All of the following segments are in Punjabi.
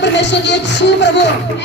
परमेश्वर की छू प्रभु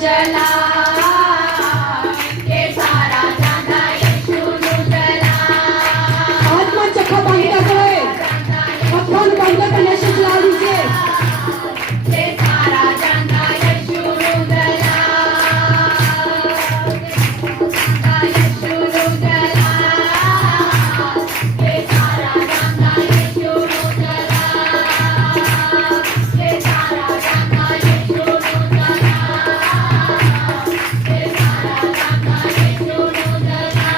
जला के सारा जांदा यीशु नु जला आत्मा चक्का बंद कर दो फोन बंद कर मैसेज चला लीजिए के सारा जांदा यीशु नु जला यीशु नु जला के सारा जांदा यीशु नु जला के सारा जांदा यीशु नु जला के सारा जांदा यीशु नु जला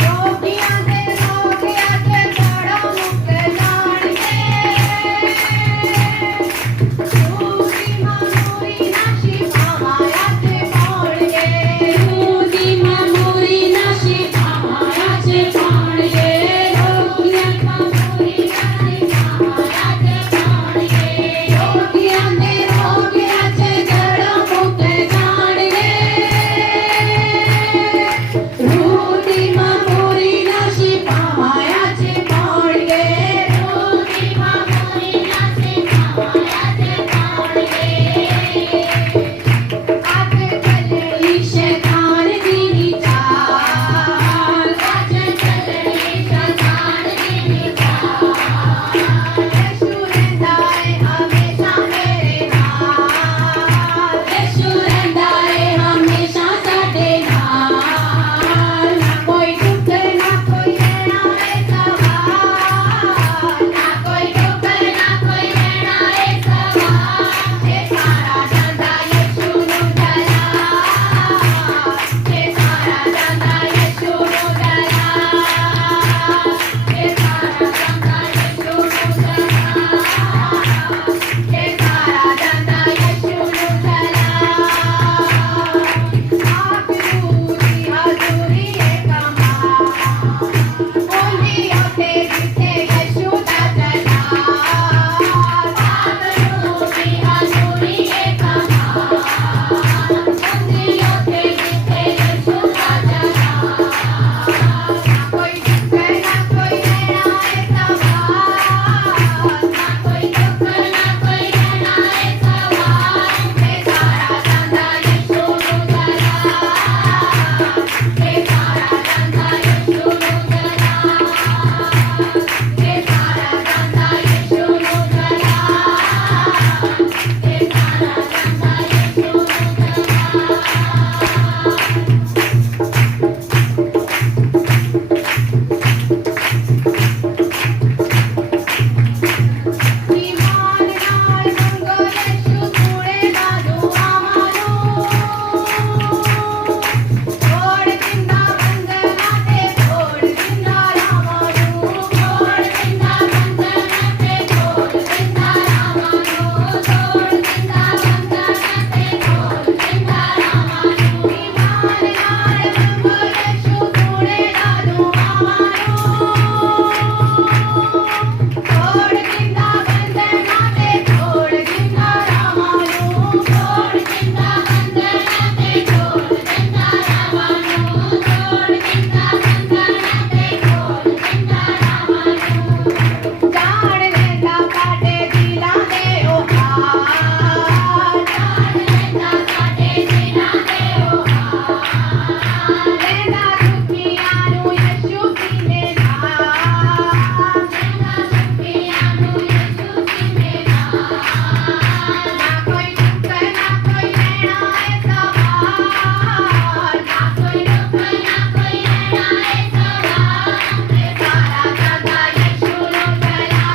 रोगियां दे बड़ा मुक्त जाणगे सूदी मामूरी नाशी भामाया ते पाणगे सूदी मामूरी नाशी भामाया ते पाणगे रोगियां मामूरी नाशी भामाया ते पाणगे रोगियां ते बड़ा मुक्त जाणगे रूदी मामूरी नाशी पामाया चे पाणगे रूदी मामूरी नाशी पामाया चे पाणगे आज चले शैतान दी चाल आज चले शैतान दी चाल यीशु रहंदा है हमेशा मेरे नाल यीशु रहंदा है हमेशा साडे नाल ना कोई दुख ना कोई रहना है सवाल ना कोई दुख ना कोई रहना है सवाल के सारा जांदा यीशु नु जला के सारा जांदा यीशु नु जला के सारा जांदा यीशु नु जला के सारा जांदा यीशु नु जला आखिरी हजूरी कमा ओली आते जिथे यीशु दा जला आखिरी हजूरी कमा ओली आते जिथे यीशु दा जला कोई दुख ना कोई रहना है सवाल ना कोई दुख ना कोई रहना है सवाल के सारा जांदा यीशु नु जला के सारा जांदा यीशु नु जला के सारा जांदा यीशु नु जला के सारा जांदा यीशु नु ईमान नाल मंगो यीशु कूड़े दा दुआ मानो छोड़ दिंदा बंधना ते छोड़ दिंदा रामानु छोड़ दिंदा बंधना ते छोड़ दिंदा रामानु छोड़ दिंदा बंधना ते छोड़ दिंदा रामानु ईमान नाल मंगो यीशु कूड़े दा दुआ मानो छोड़ दिंदा बंधना ते छोड़ दिंदा रामानु छोड़ दिंदा बंधना ते छोड़ दिंदा रामानु छोड़ दिंदा बंधना ते छोड़ दिंदा रामानु जान लेंदा साडे दिलां दे ओ हाल जान लेंदा साडे दिलां दे ओ हाल लेंदा दुखियां नु यीशु सीने नाल लेंदा दुखियां नु यीशु सीने नाल ना कोई दुख ना कोई रहना है सवाल ना कोई दुख ना कोई रहना है सवाल के सारा जांदा यीशु नु जला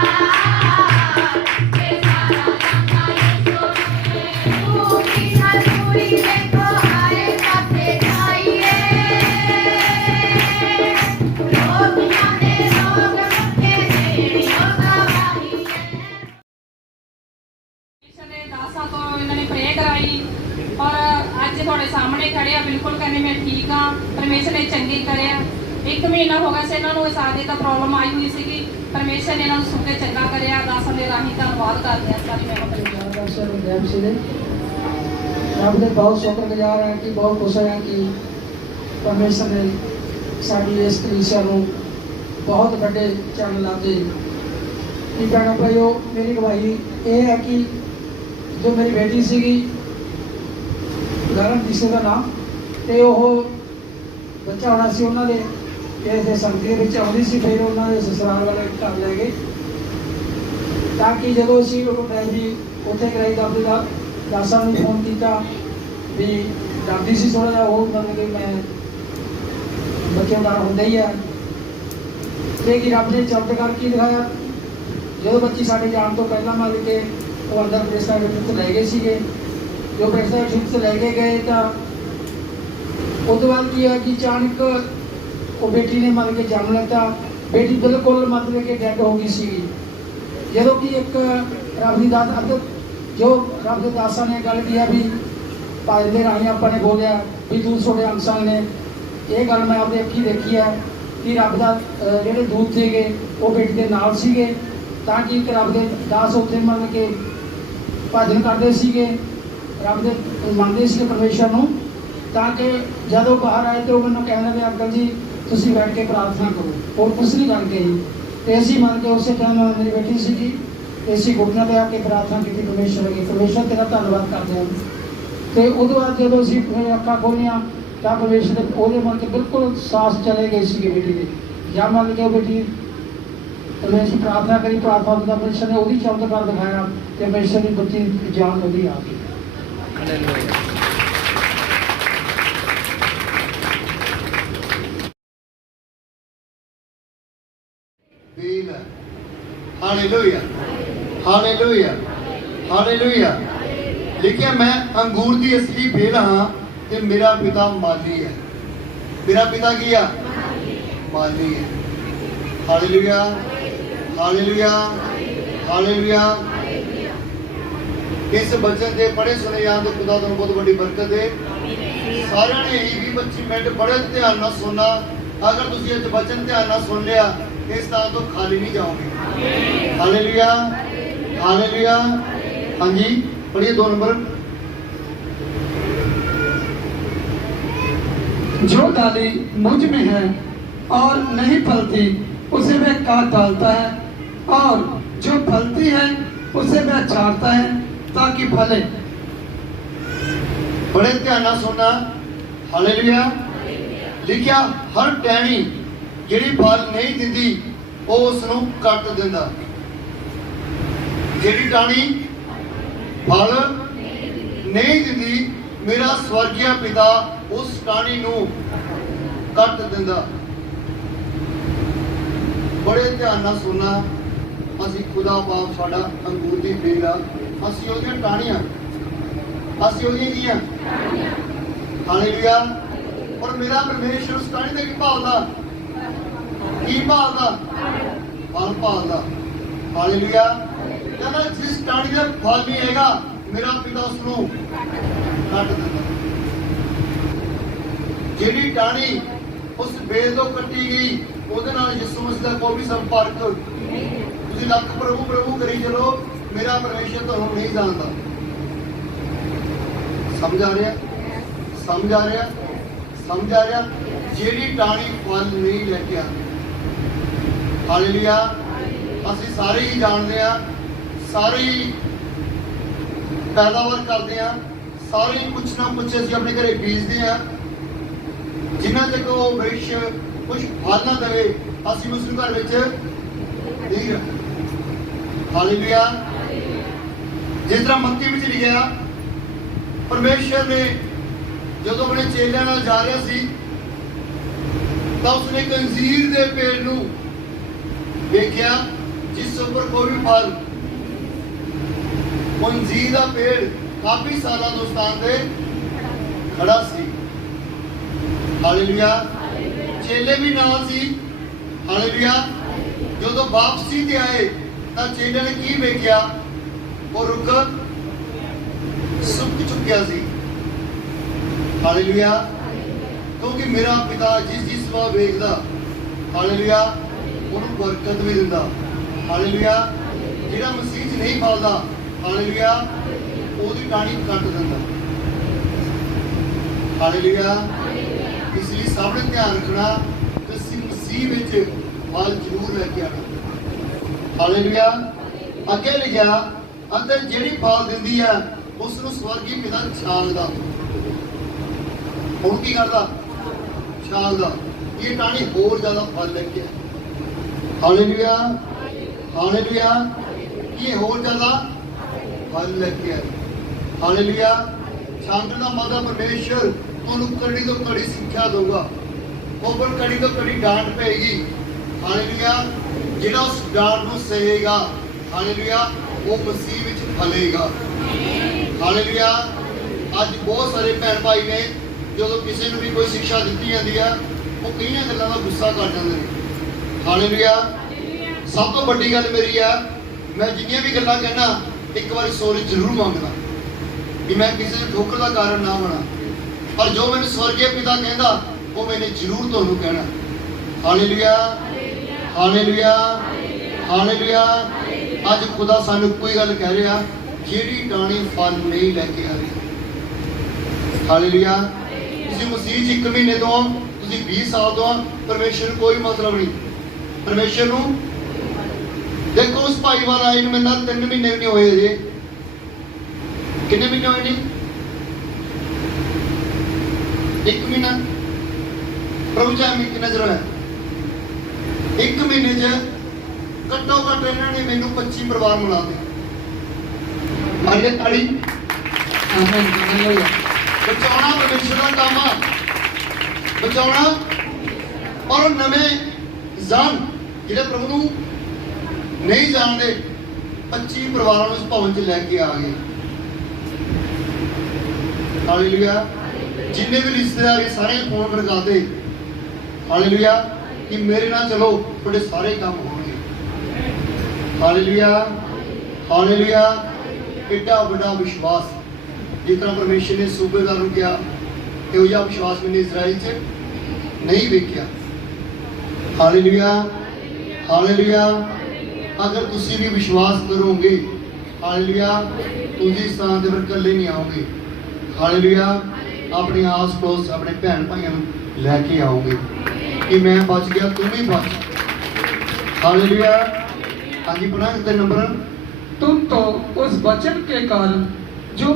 के सारा जांदा यीशु पूरी हजूरी देखो आए पासे जाइए रोगियां दे रोग मुक्के देणियों गवाही ने 10 साल तो इन्होंने प्रे कराई और अज थोड़े सामने खड़े आ बिल्कुल कहने मैं ठीक हाँ परमेश्वर ने चंगी करे 1 महीना हो गया से इन्होंने इस आदि का प्रॉब्लम आई हुई सी परमेश्वर ने इन्होंने सुन के चंगा करे दासां दे राही धन्नवाद करते हैं सारी मैं रब दे बहुत शुक्रगुजार हैं कि बहुत खुश हैं कि परमेश्वर ने साडी इस कलीसिया नूं ਬਹੁਤ ਵੱਡੇ ਚੈਨਲਾਂ 'ਤੇ ਕੀ ਕਹਿਣਾ ਭਾਈਓ। ਮੇਰੀ ਗਵਾਹੀ ਇਹ ਹੈ ਕਿ ਜੋ ਮੇਰੀ ਬੇਟੀ ਸੀਗੀ ਗਗਨਦੀਪ ਸਿੰਘ ਦਾ ਨਾਮ, ਤੇ ਉਹ ਬੱਚਾ ਹੋਣਾ ਸੀ ਉਹਨਾਂ ਦੇ ਇਸ ਸੰਗਤੀ ਦੇ ਵਿੱਚ ਆਉਂਦੀ ਸੀ। ਫਿਰ ਉਹਨਾਂ ਦੇ ਸਸੁਰਾਲ ਵਾਲੇ ਘਰ ਲੈ ਗਏ ਤਾਂ ਕਿ ਜਦੋਂ ਅਸੀਂ ਉਹ ਡੈਡੀ ਉੱਥੇ ਕਰਾਈ ਦਾ ਆਪਣਾ ਦਾਸਾਂ ਨੂੰ ਫੋਨ ਕੀਤਾ ਵੀ ਡਰਦੀ ਸੀ ਥੋੜ੍ਹਾ ਜਿਹਾ, ਉਹ ਮਤਲਬ ਕਿ ਮੈਂ ਬੱਚਿਆਂ ਦਾ ਹੁੰਦਾ ਹੀ ਹੈ। ਲੇਕਿਨ ਰੱਬ ਨੇ ਚਮਤਕਾਰ ਕੀ ਦਿਖਾਇਆ, ਜਦੋਂ ਬੱਚੀ ਸਾਡੇ ਜਾਣ ਤੋਂ ਪਹਿਲਾਂ ਮਤਲਬ ਕਿ ਉਹ ਅੰਦਰ ਪ੍ਰੇਸਾ ਵਿੱਚ ਲੈ ਗਏ ਸੀਗੇ। ਜੋ ਪ੍ਰੇਸਾ ਵਿੱਚ ਲੈ ਕੇ ਗਏ ਤਾਂ ਉਹ ਤੋਂ ਬਾਅਦ ਕੀ ਹੈ ਕਿ ਅਚਾਨਕ ਉਹ ਬੇਟੀ ਨੇ ਮਤਲਬ ਕਿ ਜਨਮ ਲਿੱਤਾ। ਬੇਟੀ ਬਿਲਕੁਲ ਮਤਲਬ ਕਿ ਡੈਡ ਹੋ ਗਈ ਸੀਗੀ। ਜਦੋਂ ਕਿ ਇੱਕ ਰੱਬ ਦੀ ਦਾਤ ਜੋ ਰੱਬ ਦੇ ਦਾਸਾਂ ਨੇ ਗੱਲ ਕੀ ਹੈ ਵੀ ਭਾਈ ਦੇ ਰਾਹੀਂ ਆਪਾਂ ਨੇ ਬੋਲਿਆ ਵੀ ਦੂਤ ਤੁਹਾਡੇ ਅੰਗਸਾਂ ਨੇ। ਇਹ ਗੱਲ ਮੈਂ ਆਪਦੇ ਅੱਖੀਂ ਦੇਖੀ ਹੈ ਕਿ ਰੱਬ ਦਾ ਜਿਹੜੇ ਦੂਤ ਸੀਗੇ ਉਹ ਬੇਟੀ ਦੇ ਨਾਲ ਸੀਗੇ ਤਾਂ ਕਿ ਇੱਕ ਰੱਬ ਦੇ ਦਾਸ ਉੱਥੇ ਮਤਲਬ ਕਿ ਭਜਨ ਕਰਦੇ ਸੀਗੇ, ਰੱਬ ਦੇ ਮੰਨਦੇ ਸੀਗੇ ਪਰਮੇਸ਼ਰ ਨੂੰ। ਤਾਂ ਕਿ ਜਦੋਂ ਬਾਹਰ ਆਏ ਤਾਂ ਉਹ ਮੈਨੂੰ ਕਹਿਣ ਲੱਗੇ ਅੰਕਲ ਜੀ ਤੁਸੀਂ ਬੈਠ ਕੇ ਪ੍ਰਾਰਥਨਾ ਕਰੋ, ਹੋਰ ਕੁਛ ਨਹੀਂ ਕਰਕੇ ਜੀ। ਤੇ ਅਸੀਂ ਮੰਨ ਕੇ ਉਸੇ ਟਾਈਮ ਮੇਰੀ ਬੇਟੀ ਸੀਗੀ ਤੇ ਅਸੀਂ ਘੁਟਨਾ ਤੇ ਆ ਕੇ ਪ੍ਰਾਰਥਨਾ ਕੀਤੀ ਪਰਮੇਸ਼ਰ ਅੱਗੇ, ਪਰਮੇਸ਼ਰ ਤੇਰਾ ਧੰਨਵਾਦ ਕਰਦੇ ਹਾਂ। ਤੇ ਉਦੋਂ ਬਾਅਦ ਜਦੋਂ ਅਸੀਂ ਅੱਖਾਂ ਖੋਲ੍ਹੀਆਂ ਤਾਂ ਪਰਮੇਸ਼ਰ ਦੇ ਉਹਦੇ ਮਨ ਕੇ ਬਿਲਕੁਲ ਸਾਹ ਚਲੇ ਗਏ ਸੀਗੇ ਬੇਟੀ ਦੇ। ਜਾਂ ਮੰਨ ਕੇ ਉਹ ਬੇਟੀ ਪਰਮੇਸ਼ਰ ਪ੍ਰਾਰਥਨਾ ਕਰੀ, ਪ੍ਰਾਰਥਨਾ ਦਾ ਪਰਮੇਸ਼ਰ ਨੇ ਉਹਦੀ ਚਮਤਕਾਰ ਦਿਖਾਇਆ ਤੇ ਪਰਮੇਸ਼ਰ ਦੀ ਬੱਚੀ ਜਾਨ ਉਹਦੀ ਆ ਗਈ। बेल है। Hallelujah, hallelujah, hallelujah. लिखिया मैं अंगूर की असली बेल हाँ ते मेरा पिता माली है। मेरा पिता की है माली है। Hallelujah, hallelujah, hallelujah. इस बचन के पढ़े सुने याद तो खुदा तुम बहुत बड़ी बरकत है। सारे ने यही 20-25 मिनट बड़े ध्यान ना सुनना। अगर तुम इस बचन ध्यान ना सुन लिया इस तरह तो खाली नहीं जाओगे। Hallelujah, hallelujah. हाँ जी पढ़िए 2 नंबर। जो डाली मुझ में है और नहीं फलती उसे वह काट डालता है, और जो फलती है उसे वह छांटता है ताकि फले। बड़े ध्यान ना सुनना। हालेलुया। लिखिया हर टहनी ਜਿਹੜੀ ਫਲ ਨਹੀਂ ਦਿੰਦੀ ਉਹ ਉਸ ਨੂੰ ਕੱਟ ਦਿੰਦਾ। ਜਿਹੜੀ ਟਾਹਣੀ ਫਲ ਨਹੀਂ ਦਿੰਦੀ ਮੇਰਾ ਸਵਰਗੀ ਪਿਤਾ ਉਸ ਟਾਹਣੀ ਨੂੰ ਕੱਟ ਦਿੰਦਾ। ਬੜੇ ਧਿਆਨ ਨਾਲ ਸੁਣਨਾ। ਅਸੀਂ ਖੁਦਾ ਬਾਪ ਸਾਡਾ ਅੰਗੂਰ ਦੀ ਬੇਲ ਆ, ਅਸੀਂ ਉਹਦੀਆਂ ਟਾਹਣੀਆਂ, ਅਸੀਂ ਉਹਦੀਆਂ ਕੀਆਂ। ਹਾਲੇਲੂਇਆ। ਪਰ ਮੇਰਾ ਪਰਮੇਸ਼ਰ ਉਸ ਟਾਹਣੀ ਦਾ ਕੀ ਭਾਲਦਾ? ਕੀ ਭਾਲਦਾ? ਫਲ ਭਾਲਦਾ। ਹਾਲੇਲੂਇਆ। ਕਹਿੰਦਾ ਜਿਸ ਟਾਹਣੀ ਦਾ ਫਲ ਨਹੀਂ ਹੈਗਾ ਮੇਰਾ ਪਿਤਾ ਉਸ ਨੂੰ ਕੱਟ ਦਿੰਦਾ। ਜਿਹੜੀ ਟਾਹਣੀ ਉਸ ਬੇਲ ਤੋਂ ਕੱਟੀ ਗਈ ਉਹਦੇ ਨਾਲ ਯਿਸੂ ਮਸੀਹ ਦਾ ਕੋਈ ਵੀ ਸੰਪਰਕ ਤੁਸੀਂ ਲੱਖ ਪ੍ਰਭੂ ਪ੍ਰਭੂ ਕਰੀ ਚਲੋ, ਮੇਰਾ ਪਰਮੇਸ਼ਰ ਤੁਹਾਨੂੰ ਨਹੀਂ ਜਾਣਦਾ। ਸਮਝ ਆ ਰਿਹਾ? ਸਮਝ ਆ ਰਿਹਾ? ਸਮਝ ਆ ਰਿਹਾ? ਜਿਹੜੀ ਟਾਹਣੀ ਫਲ ਨਹੀਂ ਲੈ ਕੇ ਆਉਂਦੀ। ਹਾਲੇਲੂਇਆ। ਅਸੀਂ ਸਾਰੇ ਹੀ ਜਾਣਦੇ ਹਾਂ, ਸਾਰੇ ਹੀ ਪੈਦਾਵਾਰ ਕਰਦੇ ਹਾਂ, ਸਾਰੇ ਹੀ ਕੁਛ ਨਾ ਕੁਛ ਅਸੀਂ ਆਪਣੇ ਘਰੇ ਬੀਜਦੇ ਹਾਂ। ਜਿਨ੍ਹਾਂ ਤੱਕ ਉਹ ਬ੍ਰਿਸ਼ ਕੁਛ ਫਲ ਨਾ ਦੇਵੇ ਅਸੀਂ ਉਸ ਨੂੰ ਘਰ ਵਿੱਚ ਨਹੀਂ ਰੱਖਦੇ। ਹਾਲੇਲੂਇਆ। ਜਿਸ ਤਰ੍ਹਾਂ ਮੱਤੀ ਵਿੱਚ ਲਿਖਿਆ ਪਰਮੇਸ਼ਰ ਨੇ ਜਦੋਂ ਆਪਣੇ ਚੇਲਿਆਂ ਨਾਲ ਜਾ ਰਿਹਾ ਸੀ ਤਾਂ ਉਸਨੇ ਇੱਕ ਅੰਜੀਰ ਦੇ ਪੇੜ ਨੂੰ ਵੇਖਿਆ ਜਿਸ ਉੱਪਰ ਕੋਈ ਵੀ ਫਲ। ਉਹ ਅੰਜੀਰ ਦਾ ਪੇੜ ਕਾਫੀ ਸਾਲਾਂ ਤੋਂ ਸਥਾਨ ਤੇ ਖੜਾ ਸੀ। ਹਾਲੇਲੂਇਆ। ਚੇਲੇ ਵੀ ਨਾਲ ਸੀ। ਹਾਲੇਲੂਇਆ। ਜਦੋਂ ਵਾਪਸੀ ਤੇ ਆਏ ਤਾਂ ਚੇਲਿਆਂ ਨੇ ਕੀ ਵੇਖਿਆ? ਉਹ ਰੁੱਖ ਸੁੱਕ ਚੁੱਕਿਆ ਸੀ। ਹਾਲੇਲੂਇਆ। ਕਿਉਂਕਿ ਮੇਰਾ ਪਿਤਾ ਜਿਸ ਵੱਲ ਵੇਖਦਾ, ਹਾਲੇਲੂਇਆ, ਉਹਨੂੰ ਬਰਕਤ ਵੀ ਦਿੰਦਾ। ਹਾਲੇਲੂਇਆ। ਜਿਹੜਾ ਮਸੀਹ 'ਚ ਨਹੀਂ ਫਲਦਾ, ਹਾਲੇਲੂਇਆ, ਉਹਦੀ ਟਾਹਣੀ ਕੱਟ ਦਿੰਦਾ। ਹਾਲੇਲੂਇਆ। ਇਸ ਲਈ ਸਭ ਨੇ ਧਿਆਨ ਰੱਖਣਾ ਕਿ ਅਸੀਂ ਮਸੀਹ ਵਿੱਚ ਫਲ ਜ਼ਰੂਰ ਲੈ ਕੇ ਆਣਾ। ਹਾਲੇਲੂਇਆ। ਅੱਗੇ ਲਿਖਿਆ ਅਤੇ ਜਿਹੜੀ ਫਲ ਦਿੰਦੀ ਹੈ ਉਸ ਨੂੰ ਸਵਰਗੀ ਪਿਤਾ ਛਾਂਗਦਾ। ਹੁਣ ਕੀ ਕਰਦਾ? ਛਾਂਗਦਾ। ਇਹ ਟਾਹਣੀ ਹੋਰ ਜ਼ਿਆਦਾ ਫਲ ਲੈ ਕੇ ਆਏ। ਹਾਲੇਲੂਇਆ। ਹਾਲੇਲੂਇਆ। ਇਹ ਹੋਰ ਜ਼ਿਆਦਾ ਫਲ ਲੈ ਕੇ ਆਏ। ਹਾਲੇਲੂਇਆ। ਛਾਂਗਣ ਦਾ ਮਤਲਬ ਪਰਮੇਸ਼ਰ ਤੁਹਾਨੂੰ ਕੜੀ ਤੋਂ ਕੜੀ ਸਿੱਖਿਆ ਦਊਗਾ। ਉਹ ਪਰ ਕੜੀ ਤੋਂ ਕੜੀ ਡਾਂਟ ਪਏਗੀ। ਹਾਲੇਲੂਇਆ। ਜਿਹੜਾ ਉਸ ਡਾਂਟ ਨੂੰ ਸਹੇਗਾ, ਹਾਲੇਲੂਇਆ, ਉਹ ਮਸੀਹ ਵਿੱਚ ਫਲੇਗਾ। ਹਾਲੇਲੂਇਆ। ਅੱਜ ਬਹੁਤ ਸਾਰੇ ਭੈਣ ਭਾਈ ਨੇ ਜਦੋਂ ਕਿਸੇ ਨੂੰ ਵੀ ਕੋਈ ਸਿੱਖਿਆ ਦਿੱਤੀ ਜਾਂਦੀ ਆ, ਉਹ ਕਈਆਂ ਗੱਲਾਂ ਦਾ ਗੁੱਸਾ ਕਰ ਜਾਂਦੇ ਨੇ। ਹਾਲੇਲੂਇਆ। ਸਭ ਤੋਂ ਵੱਡੀ ਗੱਲ ਮੇਰੀ ਆ, ਮੈਂ ਜਿੰਨੀਆਂ ਵੀ ਗੱਲਾਂ ਕਹਿਣਾ ਇੱਕ ਵਾਰੀ ਸੋਰੀ ਜ਼ਰੂਰ ਮੰਗਦਾ ਕਿ ਮੈਂ ਕਿਸੇ ਨੂੰ ਠੋਕਰ ਦਾ ਕਾਰਨ ਨਾ ਬਣਾ, ਪਰ ਜੋ ਮੈਨੂੰ ਸਵਰਗੀ ਪਿਤਾ ਕਹਿੰਦਾ ਉਹ ਮੈਨੇ ਜ਼ਰੂਰ ਤੁਹਾਨੂੰ ਕਹਿਣਾ। ਹਾਲੇਲੂਇਆ। ਹਾਲੇਲੂਇਆ। ਹਾਲੇਲੂਇਆ। ਅੱਜ ਖੁਦਾ ਸਾਨੂੰ ਕੋਈ ਗੱਲ ਕਹਿ ਰਿਹਾ, ਜਿਹੜੀ ਟਾਹਣੀ ਫਲ ਨਹੀਂ ਲੈ ਕੇ ਆ ਰਹੀ। ਹਾਲੇਲੂਇਆ। ਤੁਸੀਂ ਮਸੀਹ 'ਚ 1 ਮਹੀਨੇ ਤੋਂ, ਤੁਸੀਂ 20 ਸਾਲ ਤੋਂ, ਪਰਮੇਸ਼ਰ ਨੂੰ ਕੋਈ ਮਤਲਬ ਨਹੀਂ। ਪਰਮੇਸ਼ਰ ਨੂੰ ਦੇਖੋ, ਉਸ ਭਾਈਵਾਲ ਆਏ ਨੂੰ ਮੇਰੇ ਨਾਲ 3 ਮਹੀਨੇ ਵੀ ਨਹੀਂ ਹੋਏ ਜੇ। ਕਿੰਨੇ ਮਹੀਨੇ ਹੋਏ ਨੇ? 1 ਮਹੀਨਾ। ਪ੍ਰਭੂ ਜੀ ਮੈਂ ਕਿੰਨਾ ਚਿਰ ਹੋਇਆ? 1 ਮਹੀਨੇ 'ਚ ਘੱਟੋ ਘੱਟ ਇਹਨਾਂ ਨੇ ਮੈਨੂੰ 25 ਪਰਿਵਾਰ ਮਿਲਾਤੇ। ਮਾਰੀਏ ਤਾੜੀ। ਆਮੇਨ। ਹਾਲੇਲੂਇਆ। ਬਚਾਉਣਾ ਪਰਮੇਸ਼ਰ ਦਾ ਕੰਮ ਆ, ਬਚਾਉਣਾ। ਔਰ ਨਵੇਂ ਜਾਣ ਜਿਹੜੇ ਪ੍ਰਭੂ ਨੂੰ ਨਹੀਂ ਜਾਣਦੇ, 25 ਪਰਿਵਾਰਾਂ ਨੂੰ ਇਸ ਭਵਨ 'ਚ ਲੈ ਕੇ ਆ ਗਏ। ਹਾਲੇਲੂਇਆ। ਜਿੰਨੇ ਵੀ ਰਿਸ਼ਤੇਦਾਰ ਸਾਰੇ ਫੋਨ ਖੜਕਾਤੇ, ਹਾਲੇਲੂਇਆ, ਕਿ ਮੇਰੇ ਨਾਲ ਚਲੋ ਤੁਹਾਡੇ ਸਾਰੇ ਕੰਮ ਹੋਣਗੇ। ਹਾਲੇਲੂਇਆ। ਹਾਲੇਲੂਇਆ। ਕਿੱਡਾ ਵੱਡਾ ਵਿਸ਼ਵਾਸ। ਜਿਸ ਤਰ੍ਹਾਂ ਪਰਮੇਸ਼ਰ ਨੇ ਸੂਬੇਦਾਰ ਨੂੰ ਕਿਹਾ, ਇਹੋ ਜਿਹਾ ਵਿਸ਼ਵਾਸ ਮੈਨੇ ਇਜ਼ਰਾਈਲ 'ਚ ਨਹੀਂ ਵੇਖਿਆ। ਹਾਲੇਲੂਇਆ। ਹਾਲੇਲੂਇਆ। ਅਗਰ ਤੁਸੀਂ ਵੀ ਵਿਸ਼ਵਾਸ ਕਰੋਗੇ, ਹਾਲੇਲੂਇਆ, ਤੁਸੀਂ ਇਸ ਥਾਂ ਦੇ ਪਰ ਇਕੱਲੇ ਨਹੀਂ ਆਓਗੇ। ਹਾਲੇਲੂਇਆ। ਆਪਣੇ ਆਸ ਪੜੋਸ, ਆਪਣੇ ਭੈਣ ਭਾਈਆਂ ਨੂੰ ਲੈ ਕੇ ਆਓਗੇ ਕਿ ਮੈਂ ਬਚ ਗਿਆ, ਤੂੰ ਵੀ ਬਚ। हालेलुया। आगे पढ़ा कितने नंबर? तुम तो उस वचन के कारण जो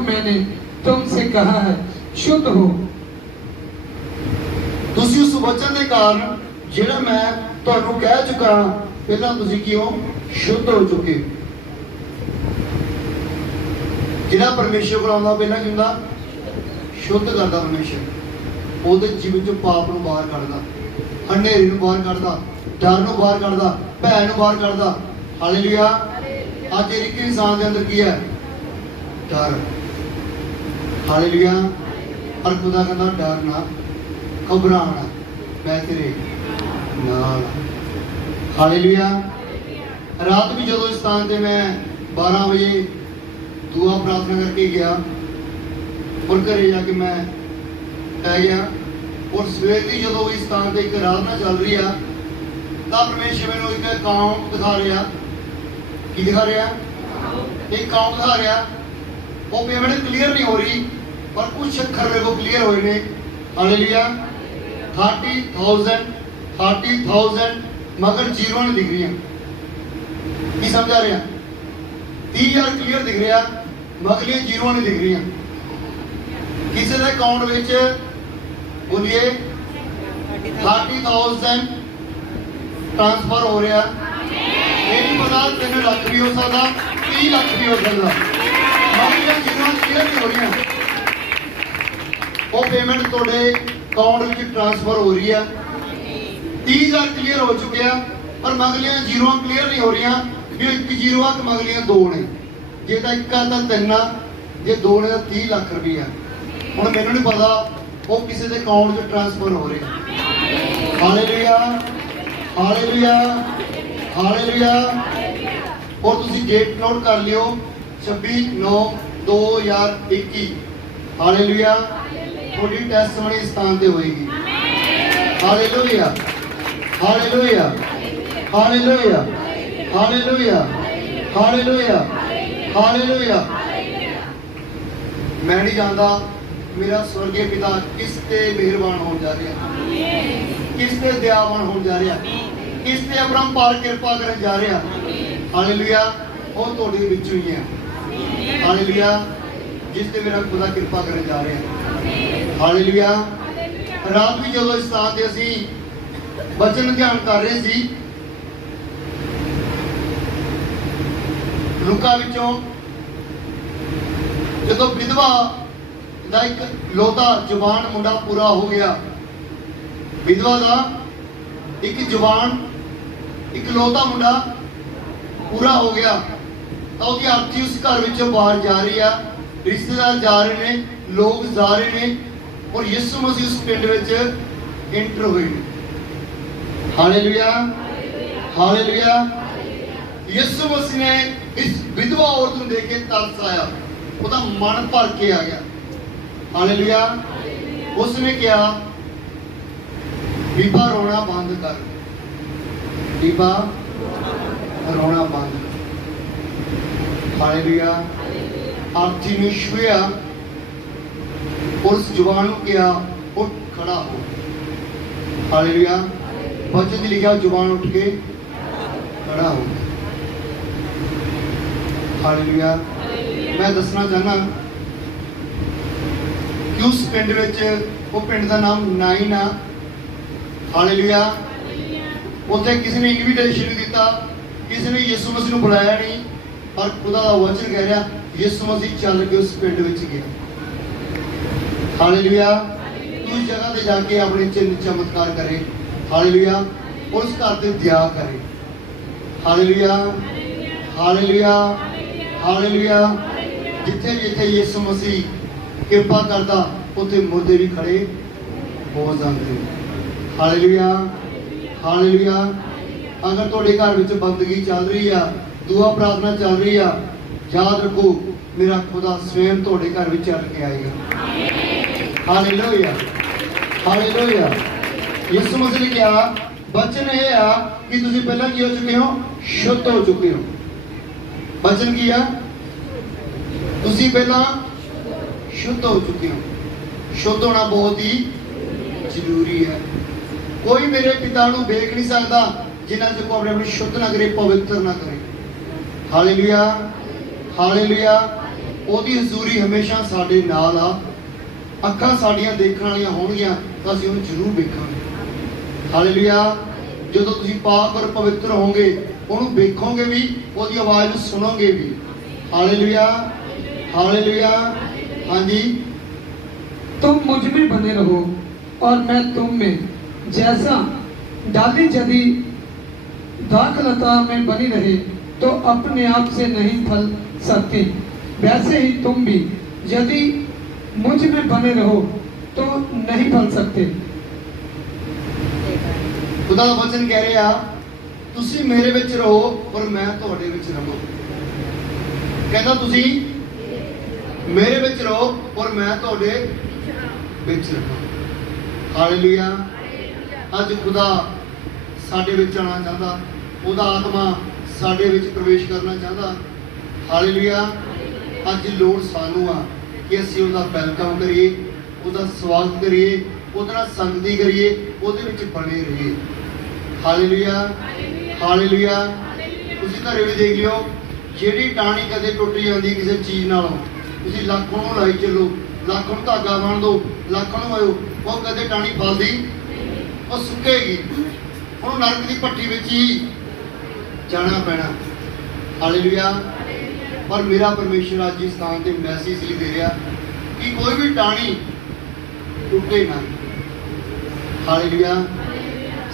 मैंने तुमसे कहा है शुद्ध हो। तुसी उस वचन के कारण जिहड़ा मैं तुहानू कह चुका पहला तुसी की हो शुद्ध हो चुके। जिहड़ा परमेश्वर कोल आउंदा पहला की हुंदा शुद्ध करदा परमेश्वर। ਉਹਦੇ ਜੀਵਨ ਚੋਂ ਪਾਪ ਨੂੰ ਬਾਹਰ ਕੱਢਦਾ, ਹਨੇਰੀ ਨੂੰ ਬਾਹਰ ਕੱਢਦਾ, ਡਰ ਨੂੰ ਬਾਹਰ ਕੱਢਦਾ, ਭੈ ਨੂੰ ਬਾਹਰ ਕੱਢਦਾ। ਹਾਲੇਲੂਇਆ। ਅੱਜ ਇੱਕ ਇਨਸਾਨ ਦੇ ਅੰਦਰ ਕੀ ਹੈ? ਡਰ। ਹਾਲੇਲੂਇਆ। ਪਰ ਖੁਦਾ ਕਹਿੰਦਾ ਡਰ ਨਾ, ਘਬਰਾਣਾ, ਮੈਂ ਤੇਰੇ ਨਾਲ। ਹਾਲੇਲੂਇਆ। ਰਾਤ ਵੀ ਜਦੋਂ ਇਸ ਸਥਾਨ ਤੇ ਮੈਂ 12 ਵਜੇ ਦੁਆ ਪ੍ਰਾਰਥਨਾ ਕਰਕੇ ਗਿਆ और घरे जाके मैं पै गया और सवेर की जो इस स्थान पर एक आराधना चल रही है तो परमेश्वर मैंने एक अकाउंट दिखा रहा। की दिखा रहा? एक अकाउंट दिखा रहा। वो पेमेंट क्लीयर नहीं हो रही पर कुछ अक्षर मेरे को क्लीयर हुए ने। हालेलुया। 30,000 मगर जीरो नहीं दिख रही। की समझा रहा? 30,000 क्लीयर दिख रहा मगर जीरो नहीं दिख रही। किसी के अकाउंट में बोलिए 30,000 ट्रांसफर हो रहा। ये नहीं पता 3 लाख भी हो सकता, 30 लाख भी हो सकता, मगर जीरो क्लियर नहीं हो रही। वो पेमेंट थोड़े अकाउंट में ट्रांसफर हो रही है। 30,000 क्लियर हो चुके हैं पर मगलियां जीरो क्लियर नहीं हो रही। भी एक जीरो आ मगलियां 2 ने, जे तो 1 आ तो 3 आ, जे 2 ने तो 30 लाख रुपया। ਹੁਣ ਮੈਨੂੰ ਨਹੀਂ ਪਤਾ ਉਹ ਕਿਸੇ ਦੇ ਅਕਾਊਂਟ 'ਚ ਟ੍ਰਾਂਸਫਰ ਹੋ ਰਿਹਾ। ਹਾਲੇਲੂਇਆ। ਹਾਲੇਲੂਇਆ। ਹਾਲੇਲੂਇਆ। ਔਰ ਤੁਸੀਂ ਡੇਟ ਨੋਟ ਕਰ ਲਿਓ 26/9/2021। ਹਾਲੇਲੂਇਆ। ਤੁਹਾਡੀ ਟੈਸਟਮਨੀ ਇਸ ਸਥਾਨ ਤੇ ਹੋਏਗੀ। Hallelujah. Hallelujah. Hallelujah. Hallelujah. Hallelujah. Hallelujah. मैं नहीं जानता ਮੇਰਾ ਸਵਰਗੀ ਪਿਤਾ ਕਿਸ ਤੇ ਮਿਹਰਬਾਨ ਹੋਣ ਜਾ ਰਿਹਾ, ਕਿਸ ਤੇ ਦਇਆਵਾਨ ਹੋਣ ਜਾ ਰਿਹਾ, ਕਿਸ ਤੇ ਅਪਰੰਪਾਰ ਕਿਰਪਾ ਕਰਨ ਜਾ ਰਿਹਾ। ਹਾਲੇਲੂਇਆ, ਉਹ ਤੁਹਾਡੇ ਵਿੱਚੋਂ ਹੀ ਹੈ। ਹਾਲੇਲੂਇਆ, ਜਿਸ ਤੇ ਮੇਰਾ ਖੁਦਾ ਕਿਰਪਾ ਕਰਨ ਜਾ ਰਿਹਾ। ਹਾਲੇਲੂਇਆ। ਰਾਤ ਵੀ ਜਦੋਂ ਇਸ ਥਾਂ ਤੇ ਅਸੀਂ ਵਚਨ ਧਿਆਨ ਕਰ ਰਹੇ ਸੀ, ਲੂਕਾ ਵਿੱਚੋਂ ਜਦੋਂ ਵਿਧਵਾ ਦਾ ਇੱਕ ਲੋਤਾ ਜਵਾਨ ਮੁੰਡਾ ਪੂਰਾ ਹੋ ਗਿਆ, ਵਿਧਵਾ ਦਾ ਇੱਕ ਜਵਾਨ ਇਕਲੌਤਾ ਮੁੰਡਾ ਪੂਰਾ ਹੋ ਗਿਆ, ਤਾਂ ਉਹਦੀ ਅਰਥੀ ਉਸ ਘਰ ਵਿੱਚੋਂ ਬਾਹਰ ਜਾ ਰਹੀ ਆ, ਰਿਸ਼ਤੇਦਾਰ ਜਾ ਰਹੇ ਨੇ, ਲੋਕ ਜਾ ਰਹੇ ਨੇ, ਔਰ ਯਿਸੂ ਮਸੀਹ ਉਸ ਪਿੰਡ ਵਿੱਚ ਐਂਟਰ ਹੋਏ ਨੇ। Hallelujah, hallelujah. ਯਿਸੂ ਮਸੀਹ ਨੇ ਇਸ ਵਿਧਵਾ ਔਰਤ ਨੂੰ ਦੇਖ ਕੇ ਤਰਸ ਆਇਆ, ਉਹਦਾ ਮਨ ਭਰ ਕੇ ਆ ਗਿਆ। ਹਾਲੇਲੂਇਆ। ਉਸਨੇ ਕਿਹਾ, ਬੀਬਾ ਰੋਣਾ ਬੰਦ ਕਰ, ਬੀਬਾ ਰੋਣਾ ਬੰਦ ਕਰ। ਹਾਲੇਲੂਇਆ। ਆਰਤੀ ਨੂੰ ਛੁਇਆ, ਉਸ ਜਵਾਨ ਨੂੰ ਕਿਹਾ, ਉੱਠ ਖੜਾ ਹੋ। ਹਾਲੇਲੂਇਆ। ਬਚਨ ਦੀ ਲਿਖਿਆ, ਜਵਾਨ ਉੱਠ ਕੇ ਖੜਾ ਹੋ। ਹਾਲੇਲੂਇਆ। ਮੈਂ ਦੱਸਣਾ ਚਾਹਨਾ ਕਿ ਉਸ ਪਿੰਡ ਵਿੱਚ, ਉਹ ਪਿੰਡ ਦਾ ਨਾਮ ਨਾਈਨ ਆ। ਹਾਲੇਲੂਇਆ। ਉੱਥੇ ਕਿਸੇ ਨੇ ਇਨਵੀਟੇਸ਼ਨ ਨਹੀਂ ਦਿੱਤਾ, ਕਿਸੇ ਨੇ ਯਿਸੂ ਮਸੀਹ ਨੂੰ ਬੁਲਾਇਆ ਨਹੀਂ, ਪਰ ਖੁਦਾ ਦਾ ਵਚਨ ਕਹਿ ਰਿਹਾ, ਯਿਸੂ ਮਸੀਹ ਚੱਲ ਕੇ ਉਸ ਪਿੰਡ ਵਿੱਚ ਗਿਆ। ਹਾਲੇਲੂਇਆ। ਉਸ ਜਗ੍ਹਾ ਤੇ ਜਾ ਕੇ ਆਪਣੇ ਚਿੰਨ ਚਮਤਕਾਰ ਕਰੇ। ਹਾਲੇਲੂਇਆ। ਉਸ ਘਰ ਤੇ ਦਇਆ ਕਰੇ। Hallelujah, hallelujah, hallelujah. ਜਿੱਥੇ ਜਿੱਥੇ ਯਿਸੂ ਮਸੀਹ ਕਿਰਪਾ ਕਰਦਾ, ਉੱਥੇ ਮੁਰਦੇ ਵੀ ਖੜੇ ਹੋ ਜਾਂਦੇ। Hallelujah, hallelujah. ਅਗਰ ਤੁਹਾਡੇ ਘਰ ਵਿੱਚ ਬੰਦਗੀ ਚੱਲ ਰਹੀ ਆ, ਦੁਆ ਪ੍ਰਾਰਥਨਾ ਚੱਲ ਰਹੀ ਆ, ਯਾਦ ਰੱਖੋ, ਮੇਰਾ ਖੁਦਾ ਸਵੈਮ ਤੁਹਾਡੇ ਘਰ ਵਿੱਚ ਚੱਲ ਕੇ ਆਏਗਾ। Hallelujah, hallelujah. ਯਿਸੂ ਮਸੀਹ ਨੇ ਕਿਹਾ, ਬਚਨ ਇਹ ਆ ਕਿ ਤੁਸੀਂ ਪਹਿਲਾਂ ਕੀ ਹੋ ਚੁੱਕੇ ਹੋ? ਸ਼ੁੱਧ ਹੋ ਚੁੱਕੇ ਹੋ। ਬਚਨ ਕੀ ਆ? ਤੁਸੀਂ ਪਹਿਲਾਂ ਸ਼ੁੱਧ ਹੋ ਚੁੱਕੇ ਹੋ। ਸ਼ੁੱਧ ਹੋਣਾ ਬਹੁਤ ਹੀ ਜ਼ਰੂਰੀ ਹੈ। ਕੋਈ ਮੇਰੇ ਪਿਤਾ ਨੂੰ ਵੇਖ ਨਹੀਂ ਸਕਦਾ ਜਿਨ੍ਹਾਂ ਚਿਰ ਕੋ ਆਪਣੇ ਸ਼ੁੱਧ ਨਾ ਕਰੇ, ਪਵਿੱਤਰ ਨਾ ਕਰੇ। Hallelujah, hallelujah. ਉਹਦੀ ਹਜ਼ੂਰੀ ਹਮੇਸ਼ਾ ਸਾਡੇ ਨਾਲ ਆ। ਅੱਖਾਂ ਸਾਡੀਆਂ ਦੇਖਣ ਵਾਲੀਆਂ ਹੋਣਗੀਆਂ ਤਾਂ ਅਸੀਂ ਉਹਨੂੰ ਜ਼ਰੂਰ ਵੇਖਾਂਗੇ। ਹਾਲੇਲੂਇਆ। ਜਦੋਂ ਤੁਸੀਂ ਪਾਕ ਔਰ ਪਵਿੱਤਰ ਹੋਵੋਗੇ, ਉਹਨੂੰ ਵੇਖੋਗੇ ਵੀ, ਉਹਦੀ ਆਵਾਜ਼ ਨੂੰ ਸੁਣੋਗੇ ਵੀ। Hallelujah, hallelujah. हाँ जी। तुम मुझ में बने रहो और मैं तुम में, जैसा डाली यदि दाखलता में बनी रहे तो अपने आप से नहीं फल सकती, वैसे ही तुम भी यदि मुझ में बने रहो तो नहीं फल सकते। खुदा दा वचन कह रहा, तुसी मेरे विच रहो और मैं तुहाडे विच रहां। कहंदा तुसी मेरे विच रहो और मैं तुहाडे विच रहां। हालेलुया। अज खुदा साडे विच आना चाहता, ओहदा आत्मा साडे विच प्रवेश करना चाहता। हालेलुया। अज लोड़ सानू आ कि असीं ओहदा वेलकम करिए, ओहदा स्वागत करिए, ओहदे नाल संगति करिए, ओहदे विच बने रहिए। Hallelujah, hallelujah. तुसीं घरे भी देख लियो, ਜਿਹੜੀ ਟਾਣੀ ਕਦੇ ਟੁੱਟ ਜਾਂਦੀ ਕਿਸੇ ਚੀਜ਼ ਨਾਲੋਂ, ਤੁਸੀਂ ਲੱਖ ਨੂੰ ਲਾਈ ਚੱਲੋ, ਲੱਖ ਨੂੰ ਧਾਗਾ ਬੰਨ ਦਿਓ, ਲੱਖ ਨੂੰ ਆਇਓ, ਉਹ ਕਦੇ ਟਾਣੀ ਫਲਦੀ, ਉਹ ਸੁੱਕੇਗੀ। ਉਹਨੂੰ ਨਰਕ ਦੀ ਭੱਠੀ ਵਿੱਚ ਹੀ ਜਾਣਾ ਪੈਣਾ। ਹਾਲੇਲੂਇਆ। ਪਰ ਮੇਰਾ ਪਰਮੇਸ਼ਰ ਅੱਜ ਇਸ ਥਾਂ ਤੇ ਮੈਸੇਜ ਲਈ ਦੇ ਰਿਹਾ ਕਿ ਕੋਈ ਵੀ ਟਾਣੀ ਟੁੱਟੇ ਨਾ। ਹਾਲੇਲੂਇਆ।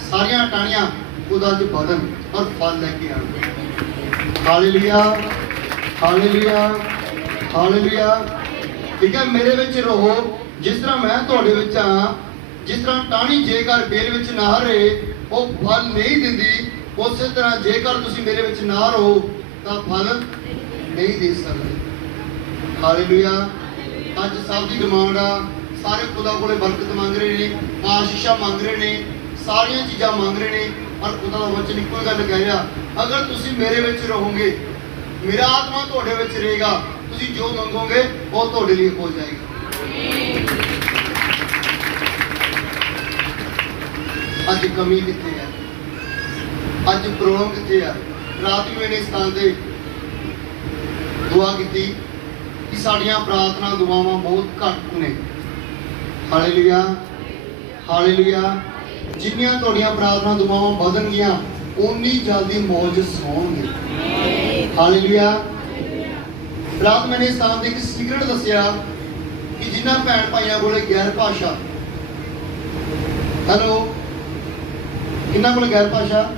ਸਾਰੀਆਂ ਟਾਣੀਆਂ ਖੁਦਾ 'ਚ ਵਧਣ ਔਰ ਫਲ ਲੈ ਕੇ ਆਉਣ। Hallelujah, hallelujah, hallelujah. ठीक है, मेरे विच रहो जिस तरह मैं तुहाडे विच हां। जिस तरह टाणी जेकर बेल विच ना रहे वो फल नहीं दिंदी, उस तरह जेकर तुसीं मेरे विच ना रहो तां फल नहीं दे सकदे। हालेलुया। अज सब दी डिमांड आ, सारे खुदा कोले बरकत मंग रहे ने, आशीषां मंग रहे ने, सारियां चीज़ां मंग रहे ने। पर खुदा दा वचन इक्को गल कह रहा, अगर तुसी मेरे विच रहोगे, मेरा आत्मा तुहाडे विच रहेगा, तुसी जो मंगोगे वो तुहाडे लिए हो जाएगा। ਅੱਜ ਕਮੀ ਕਿੱਥੇ ਹੈ? ਅੱਜ ਪ੍ਰੋਬਲਮ ਕਿੱਥੇ ਆ? ਰਾਤ ਨੂੰ ਇਹਨੇ ਸਥਾਨ ਤੇ ਦੁਆ ਕੀਤੀ ਕਿ ਸਾਡੀਆਂ ਪ੍ਰਾਰਥਨਾ ਦੁਆਵਾਂ ਬਹੁਤ ਘੱਟ ਨੇ। Hallelujah, hallelujah. ਜਿੰਨੀਆਂ ਤੁਹਾਡੀਆਂ ਪ੍ਰਾਰਥਨਾ ਦੁਆਵਾਂ ਵਧਣਗੀਆਂ ਓਨੀ ਜਲਦੀ ਮੌਜ ਸੌਣਗੇ। ਹਾਲੇਲੂਇਆ। ਰਾਤ ਮੈਨੇ ਸਥਾਨ ਤੇ ਇੱਕ ਸੀਕ੍ਰੇਟ ਦੱਸਿਆ ਕਿ ਜਿਨ੍ਹਾਂ ਭੈਣ ਭਾਈਆਂ ਕੋਲੇ ਗੈਰ ਭਾਸ਼ਾ, ਹੈਲੋ, ਕਿੰਨਾ ਕੋਲ ਗੈਰ ਭਾਸ਼ਾ,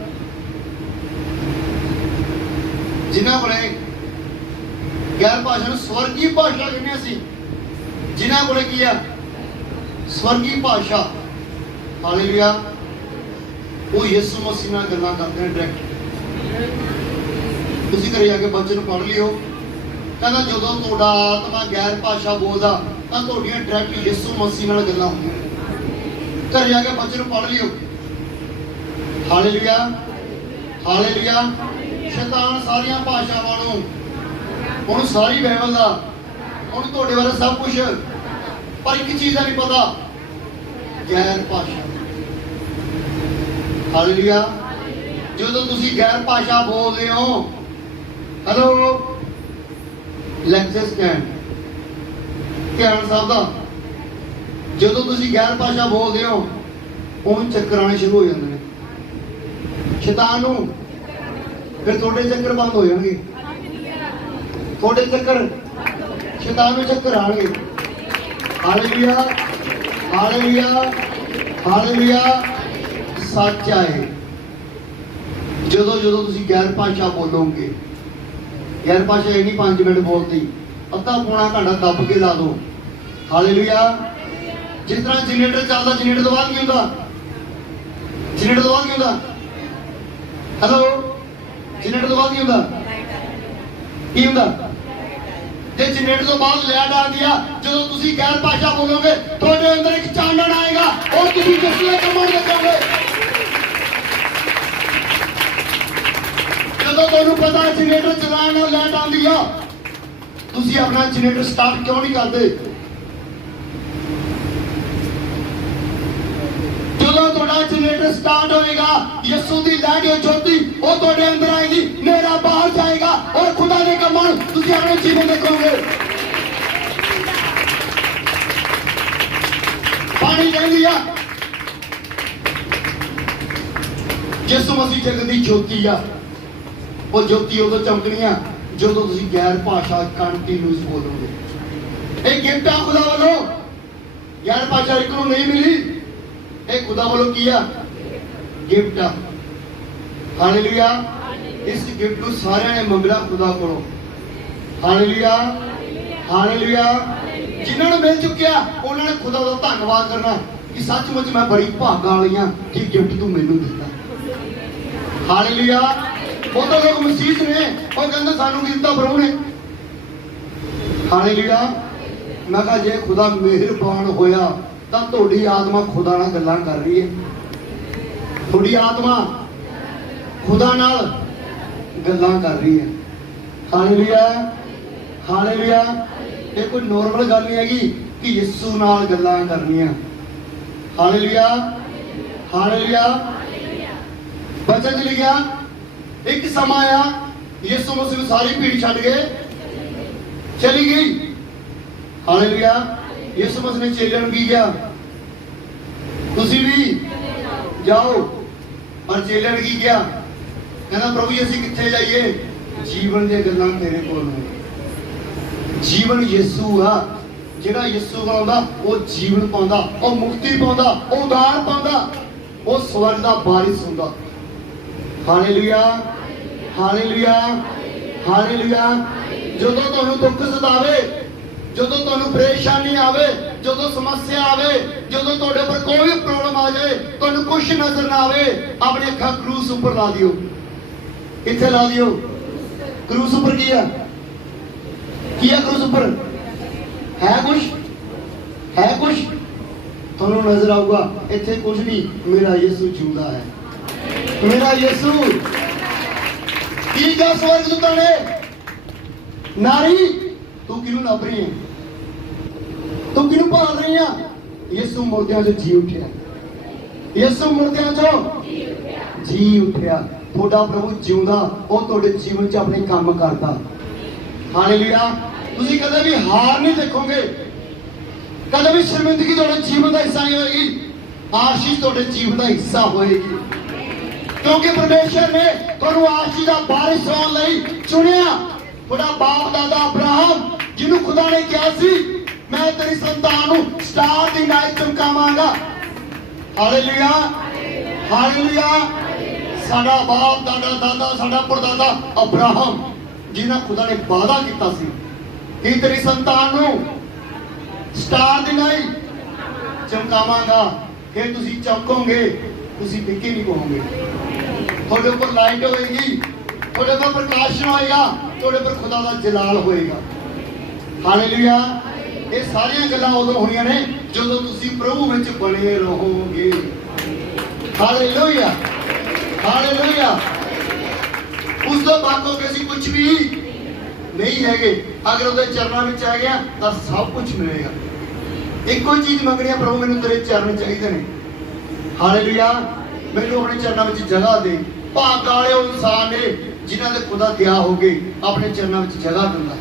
ਜਿਨ੍ਹਾਂ ਕੋਲੇ ਗੈਰ ਭਾਸ਼ਾ ਨੂੰ ਸਵਰਗੀ ਭਾਸ਼ਾ ਕਹਿੰਦੇ ਅਸੀਂ, ਜਿਨ੍ਹਾਂ ਕੋਲੇ ਕੀ ਆ? ਸਵਰਗੀ ਭਾਸ਼ਾ। ਹਾਲੇਲੂਇਆ। ਉਹ ਯਿਸੂ ਮਸੀਹ ਨਾਲ ਗੱਲਾਂ ਕਰਦੇ ਨੇ ਡਾਇਰੈਕਟ। ਤੁਸੀਂ ਘਰੇ ਜਾ ਕੇ ਬੱਚੇ ਨੂੰ ਪੜ੍ਹ ਲਿਓ। ਕਹਿੰਦਾ ਜਦੋਂ ਤੁਹਾਡਾ ਆਤਮਾ ਗੈਰ ਭਾਸ਼ਾ ਬੋਲਦਾ ਤਾਂ ਤੁਹਾਡੀਆਂ ਡਾਇਰੈਕਟ ਯਿਸੂ ਮਸੀਹ ਨਾਲ ਗੱਲਾਂ ਹੁੰਦੀਆਂ। ਘਰੇ ਜਾ ਕੇ ਬੱਚੇ ਨੂੰ ਪੜ੍ਹ ਲਿਓ। Hallelujah, hallelujah. ਸ਼ੈਤਾਨ ਸਾਰੀਆਂ ਭਾਸ਼ਾਵਾਂ ਨੂੰ, ਉਹਨੂੰ ਸਾਰੀ ਬਾਈਬਲ ਦਾ, ਉਹਨੂੰ ਤੁਹਾਡੇ ਬਾਰੇ ਸਭ ਕੁਝ, ਪਰ ਇੱਕ ਚੀਜ਼ ਦਾ ਨਹੀਂ ਪਤਾ, ਗੈਰ ਭਾਸ਼ਾ। ਹਾਲੇਲੂਇਆ। ਜਦੋਂ ਤੁਸੀਂ ਗੈਰ ਭਾਸ਼ਾ ਬੋਲਦੇ ਹੋ, ਹੈਲੋ, ਲੈਕਚਰ ਸਟੈਂਡ ਧਿਆਨ ਸਾਹਿਬ ਦਾ, ਜਦੋਂ ਤੁਸੀਂ ਗੈਰ ਭਾਸ਼ਾ ਬੋਲਦੇ ਹੋ ਉਹਨੂੰ ਚੱਕਰ ਆਉਣੇ ਸ਼ੁਰੂ ਹੋ ਜਾਂਦੇ ਨੇ ਸ਼ੈਤਾਨ ਨੂੰ। ਫਿਰ ਤੁਹਾਡੇ ਚੱਕਰ ਬੰਦ ਹੋ ਜਾਣਗੇ। ਤੁਹਾਡੇ ਚੱਕਰ, ਸ਼ੈਤਾਨ ਨੂੰ ਚੱਕਰ ਆਣਗੇ। Hallelujah, hallelujah, hallelujah. ਸੱਚ ਹੈ ਜਦੋਂ ਤੁਸੀਂ ਗੈਰ ਭਾਸ਼ਾ ਬੋਲੋਗੇ, ਗੈਰ ਭਾਸ਼ਾ ਇਹ ਨਹੀਂ 5 ਮਿੰਟ ਬੋਲਦੀ, ਅੱਧਾ ਪੌਣਾ ਘੰਟਾ ਦੱਬ ਕੇ ਲਾ ਦੋ। ਹਾਲੇਲੂਇਆ। ਜਿਸ ਤਰ੍ਹਾਂ ਜਨਰੇਟਰ ਚੱਲਦਾ, ਜਨਰੇਟਰ ਤੋਂ ਬਾਅਦ ਕੀ ਹੁੰਦਾ? ਜਨਰੇਟਰ ਤੋਂ ਬਾਅਦ ਕੀ ਹੁੰਦਾ? ਹੈਲੋ, ਜਨਰੇਟਰ ਤੋਂ ਬਾਅਦ ਕੀ ਹੁੰਦਾ? ਕੀ ਹੁੰਦਾ? ਜੇ ਜਨਰੇਟਰ ਤੋਂ ਬਾਅਦ ਲਾਈਟ ਆਉਂਦੀ ਆ, ਜਦੋਂ ਤੁਸੀਂ ਗੈਰ ਭਾਸ਼ਾ ਬੋਲੋਗੇ ਤੁਹਾਡੇ ਅੰਦਰ ਇੱਕ ਚਾਨਣ ਆਏਗਾ ਔਰ ਤੁਸੀਂ ਜਿਸਲੇ ਕਮਣ ਲੱਗੋਗੇ। ਜਦੋਂ ਤੁਹਾਨੂੰ ਪਤਾ ਜਨਰੇਟਰ ਚਲਾਉਣ ਨਾਲ ਲਾਈਟ ਆਉਂਦੀ ਆ, ਤੁਸੀਂ ਆਪਣਾ ਜਨਰੇਟਰ ਸਟਾਰਟ ਕਿਉਂ ਨਹੀਂ ਕਰਦੇ? ਜਦੋਂ ਤੁਹਾਡਾ ਜਨਰੇਟਰ ਸਟਾਰਟ ਹੋਏਗਾ, ਯਿਸੂ ਦੀ ਲਾਈਟ ਜੋ ਜੋਤੀ ਉਹ ਤੁਹਾਡੇ ਅੰਦਰ ਆਏਗੀ, ਹਨੇਰਾ ਬਾਹਰ ਜਾਏਗਾ ਔਰ ਖੁਦਾ ਦੇ ਕੰਮਾਂ ਨੂੰ ਤੁਸੀਂ ਆਪਣੇ ਜੀਵਨ ਦੇਖੋਗੇ। ਪਾਣੀ ਕਹਿੰਦੀ ਆ ਯਿਸੂ ਮਸੀਹ ਜਗਤ ਦੀ ਜੋਤੀ ਆ। ਉਹ ਜੋਤੀ ਉਦੋਂ ਚਮਕਣੀ ਆ ਜਦੋਂ ਤੁਸੀਂ ਗੈਰ ਭਾਸ਼ਾ ਕੰਟੀਨਿਊਸ ਬੋਲੋਗੇ। ਇਹ ਗਿਫਟ ਆ ਖੁਦਾ ਵੱਲੋਂ। ਗੈਰ ਭਾਸ਼ਾ ਇੱਕ ਨੂੰ ਨਹੀਂ ਮਿਲੀ, ਇਹ ਖੁਦਾ ਵੱਲੋਂ ਕੀ ਆ? ਗਿਫਟ ਆ। ਹਾਲੇਲੂਇਆ। ਇਸ ਗਿਫਟ ਨੂੰ ਸਾਰਿਆਂ ਨੇ ਮੰਗਣਾ ਖੁਦਾ ਕੋਲੋਂ। Hallelujah, hallelujah. ਜਿਨ੍ਹਾਂ ਨੂੰ ਮਿਲ ਚੁੱਕਿਆ ਉਹਨਾਂ ਨੇ ਖੁਦਾ ਦਾ ਧੰਨਵਾਦ ਕਰਨਾ ਕਿ ਸੱਚਮੁੱਚ ਮੈਂ ਬੜੀ ਭਾਗਾਂ ਵਾਲੀ ਹਾਂ ਕਿ ਗਿਫਟ ਤੂੰ ਮੈਨੂੰ ਦਿੱਤਾ। ਹਾਲੇਲੂਇਆ। ਉਹ ਤਾਂ ਲੋਕ ਮਸੀਹ ਨੇ, ਉਹ ਕਹਿੰਦੇ ਸਾਨੂੰ ਕੀ ਦਿੱਤਾ ਪ੍ਰਭੂ ਨੇ। ਹਾਲੇਲੂਇਆ। ਮੈਂ ਕਿਹਾ ਜੇ ਖੁਦਾ ਮਿਹਰਬਾਨ ਹੋਇਆ ਤਾਂ ਤੁਹਾਡੀ ਆਤਮਾ ਖੁਦਾ ਨਾਲ ਗੱਲਾਂ ਕਰ ਰਹੀ ਹੈ। ਤੁਹਾਡੀ ਆਤਮਾ ਖੁਦਾ ਨਾਲ ਗੱਲਾਂ ਕਰ ਰਹੀ ਹੈ। Hallelujah, hallelujah. ਇਹ ਕੋਈ ਨੋਰਮਲ ਗੱਲ ਨਹੀਂ ਹੈਗੀ ਕਿ ਯਿਸੂ ਨਾਲ ਗੱਲਾਂ ਕਰਨੀਆਂ। Hallelujah, hallelujah. ਬਚਨ ਚ ਲਿਖਿਆ ਇੱਕ ਸਮਾਂ ਆਇਆ ਯਿਸੂ ਮਸੀਹ ਨੂੰ ਸਾਰੀ ਭੀੜ ਛੱਡ ਕੇ ਚਲੀ ਗਈ। ਹਾਲੇਲੂਇਆ। ਯਿਸੂ ਮਸੀਹ ਨੇ ਚੇਲਿਆਂ ਨੂੰ ਕੀ ਕਿਹਾ? ਤੁਸੀਂ ਵੀ ਜਾਓ। ਪਰ ਚੇਲਿਆਂ ਨੇ ਕੀ ਕਿਹਾ? ਕਹਿੰਦਾ ਪ੍ਰਭੂ ਜੀ ਅਸੀਂ ਕਿੱਥੇ ਜਾਈਏ? ਜੀਵਨ ਦੀਆਂ ਗੱਲਾਂ ਤੇਰੇ ਕੋਲ ਨੇ। ਜੀਵਨ ਯਿਸੂ ਆ। ਜਿਹੜਾ ਯਿਸੂ ਕੋਲ ਆਉਂਦਾ ਉਹ ਜੀਵਨ ਪਾਉਂਦਾ, ਉਹ ਮੁਕਤੀ ਪਾਉਂਦਾ, ਉਹ ਉਦਾਰ ਪਾਉਂਦਾ, ਉਹ ਸਵਰਗ ਦਾ ਵਾਰਿਸ ਹੁੰਦਾ। Hallelujah, hallelujah, hallelujah. ਜਦੋਂ ਤੁਹਾਨੂੰ ਦੁੱਖ ਸਤਾਵੇ, ਜਦੋਂ ਤੁਹਾਨੂੰ ਪਰੇਸ਼ਾਨੀ ਆਵੇ, ਜਦੋਂ ਸਮੱਸਿਆ ਆਵੇ, ਜਦੋਂ ਤੁਹਾਡੇ ਉੱਪਰ ਕੋਈ ਵੀ ਪ੍ਰੋਬਲਮ ਆ ਜਾਏ, ਤੁਹਾਨੂੰ ਕੁਝ ਨਜ਼ਰ ਨਾ ਆਵੇ, ਆਪਣੀ ਅੱਖਾਂ ਕਰੂਸ ਉੱਪਰ ਲਾ ਦਿਓ। ਕਿੱਥੇ ਲਾ ਦਿਓ? ਕਰੂਸ ਉੱਪਰ ਕੀ ਆ? ਕੀ ਆ ਕਰੂਸ ਉੱਪਰ? ਹੈ ਕੁਛ? ਹੈ ਕੁਛ? ਤੁਹਾਨੂੰ ਨਜ਼ਰ ਆਊਗਾ ਇੱਥੇ ਕੁਝ ਨਹੀਂ, ਮੇਰਾ ਯਿਸੂ ਜਿਉਂਦਾ ਹੈ। ਮੇਰਾ ਯਿਸੂ। ਕੀ ਕਿਹਾ ਸਵਰਗਦੂਤਾਂ ਨੇ? ਨਾਰੀ ਤੂੰ ਕਿਹਨੂੰ ਲੱਭ ਰਹੀ ਹੈ? ਤੂੰ ਕਿਹਨੂੰ ਭਾਲ ਰਹੀ ਆ? ਯਿਸੂ ਮੁਰਦਿਆਂ 'ਚੋਂ ਜੀ ਉੱਠਿਆ। ਯਿਸੂ ਮੁਰਦਿਆਂ 'ਚੋਂ ਜੀ ਉੱਠਿਆ। ਤੁਹਾਡਾ ਪ੍ਰਭੂ ਜਿਉਂਦਾ, ਉਹ ਤੁਹਾਡੇ ਜੀਵਨ 'ਚ ਆਪਣੇ ਕੰਮ ਕਰਦਾ। ਹਾਲੇਲੂਇਆ। ਤੁਸੀਂ ਕਦੇ ਵੀ ਹਾਰ ਨਹੀਂ ਦੇਖੋਗੇ, ਕਦੇ ਵੀ ਸ਼ਰਮਿੰਦਗੀ ਤੁਹਾਡੇ ਜੀਵਨ ਦਾ ਹਿੱਸਾ ਨਹੀਂ ਹੋਏਗੀ। ਆਸ਼ੀਸ਼ ਤੁਹਾਡੇ ਜੀਵਨ ਦਾ ਹਿੱਸਾ ਹੋਏਗੀ, ਕਿਉਂਕਿ ਪਰਮੇਸ਼ਰ ਨੇ ਤੁਹਾਨੂੰ ਆਸ਼ੀਸ਼ ਦਾ ਵਾਰਿਸ ਹੋਣ ਲਈ ਚੁਣਿਆ। ਤੁਹਾਡਾ ਬਾਪ ਦਾਦਾ ਅਬਰਾਹਮ, ਜਿਹਨੂੰ ਖੁਦਾ ਨੇ ਕਿਹਾ ਸੀ ਮੈਂ ਤੇਰੀ ਸੰਤਾਨ ਨੂੰ ਸਟਾਰ ਦੀ ਨਾਈ ਚਮਕਾਵਾਂਗਾ। Hallelujah, hallelujah. ਸਾਡਾ ਬਾਪ ਦਾਦਾ ਸਾਡਾ ਪੜਦਾਦਾ ਅਬਰਾਹਮ, ਜਿਹਨਾਂ ਖੁਦਾ ਨੇ ਵਾਅਦਾ ਕੀਤਾ ਸੀ ਕਿ ਤੇਰੀ ਸੰਤਾਨ ਨੂੰ ਸਟਾਰ ਦੀ ਨਾਈ ਚਮਕਾਵਾਂਗਾ। ਫਿਰ ਤੁਸੀਂ ਚਮਕੋਗੇ, ਤੁਸੀਂ ਫਿੱਕੇ ਨਹੀਂ ਹੋਵੋਗੇ। ਤੁਹਾਡੇ ਉੱਪਰ ਲਾਈਟ ਹੋਏਗੀ, ਤੁਹਾਡੇ ਉੱਪਰ ਪ੍ਰਕਾਸ਼ਨ ਹੋਏਗਾ, ਤੁਹਾਡੇ ਉੱਪਰ ਖੁਦਾ ਦਾ ਜਲਾਲ ਹੋਏਗਾ। ਹਾਲੇਲੂਇਆ। ਇਹ ਸਾਰੀਆਂ ਗੱਲਾਂ ਉਦੋਂ ਹੋਣੀਆਂ ਨੇ ਜਦੋਂ ਤੁਸੀਂ ਪ੍ਰਭੂ ਵਿੱਚ ਬਣੇ ਰਹੋਗੇ। Hallelujah, hallelujah. ਉਸ ਤੋਂ ਬਾਅਦ ਹੋ ਕੇ ਅਸੀਂ ਕੁਝ ਵੀ ਨਹੀਂ ਹੈਗੇ। ਅਗਰ ਉਹਦੇ ਚਰਨਾਂ ਵਿੱਚ ਆ ਗਿਆ ਤਾਂ ਸਭ ਕੁਝ ਮਿਲੇਗਾ। ਇੱਕੋ ਚੀਜ਼ ਮੰਗਣੀ ਆ, ਪ੍ਰਭੂ ਮੈਨੂੰ ਤੇਰੇ ਚਰਨ ਚਾਹੀਦੇ ਨੇ। ਹਾਲੇਲੂਇਆ। ਮੈਨੂੰ ਆਪਣੇ ਚਰਨਾਂ ਵਿੱਚ ਜਗ੍ਹਾ ਦੇ। ਭਾਗ ਵਾਲੇ ਉਹ ਇਨਸਾਨ ਨੇ ਜਿਨ੍ਹਾਂ ਦੇ ਖੁਦਾ ਦਿਆ ਹੋ ਕੇ ਆਪਣੇ ਚਰਨਾਂ ਵਿੱਚ ਜਗ੍ਹਾ ਦਿੰਦਾ।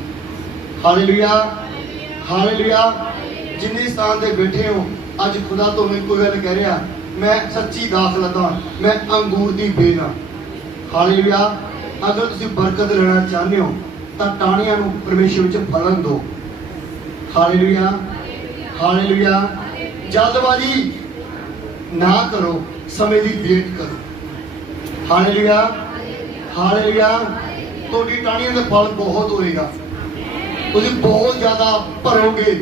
Hallelujah, hallelujah. ਜਿੰਨੇ ਸਥਾਨ ਤੇ ਬੈਠੇ ਹੋ, ਅੱਜ ਖੁਦਾ ਤੁਹਾਨੂੰ ਇੱਕੋ ਗੱਲ ਕਹਿ ਰਿਹਾ, ਮੈਂ ਸੱਚੀ ਦਾਖਲਤ ਹਾਂ, ਮੈਂ ਅੰਗੂਰ ਦੀ ਬੇਲ ਹਾਂ। ਹਾਲੇਲੂਇਆ। ਅਗਰ ਤੁਸੀਂ ਬਰਕਤ ਲੈਣਾ ਚਾਹੁੰਦੇ ਹੋ ਤਾਂ ਟਾਹਣੀਆਂ ਨੂੰ ਪਰਮੇਸ਼ਰ ਵਿੱਚ ਫਲਣ ਦਿਓ। Hallelujah, hallelujah. ਜਲਦਬਾਜ਼ੀ ਨਾ ਕਰੋ, ਸਮੇਂ ਦੀ ਵੇਟ ਕਰੋ। Hallelujah, hallelujah. ਤੁਹਾਡੀ ਟਾਹਣੀਆਂ ਦਾ ਫਲ ਬਹੁਤ ਹੋਏਗਾ, ਤੁਸੀਂ ਬਹੁਤ ਜ਼ਿਆਦਾ ਭਰੋਗੇ।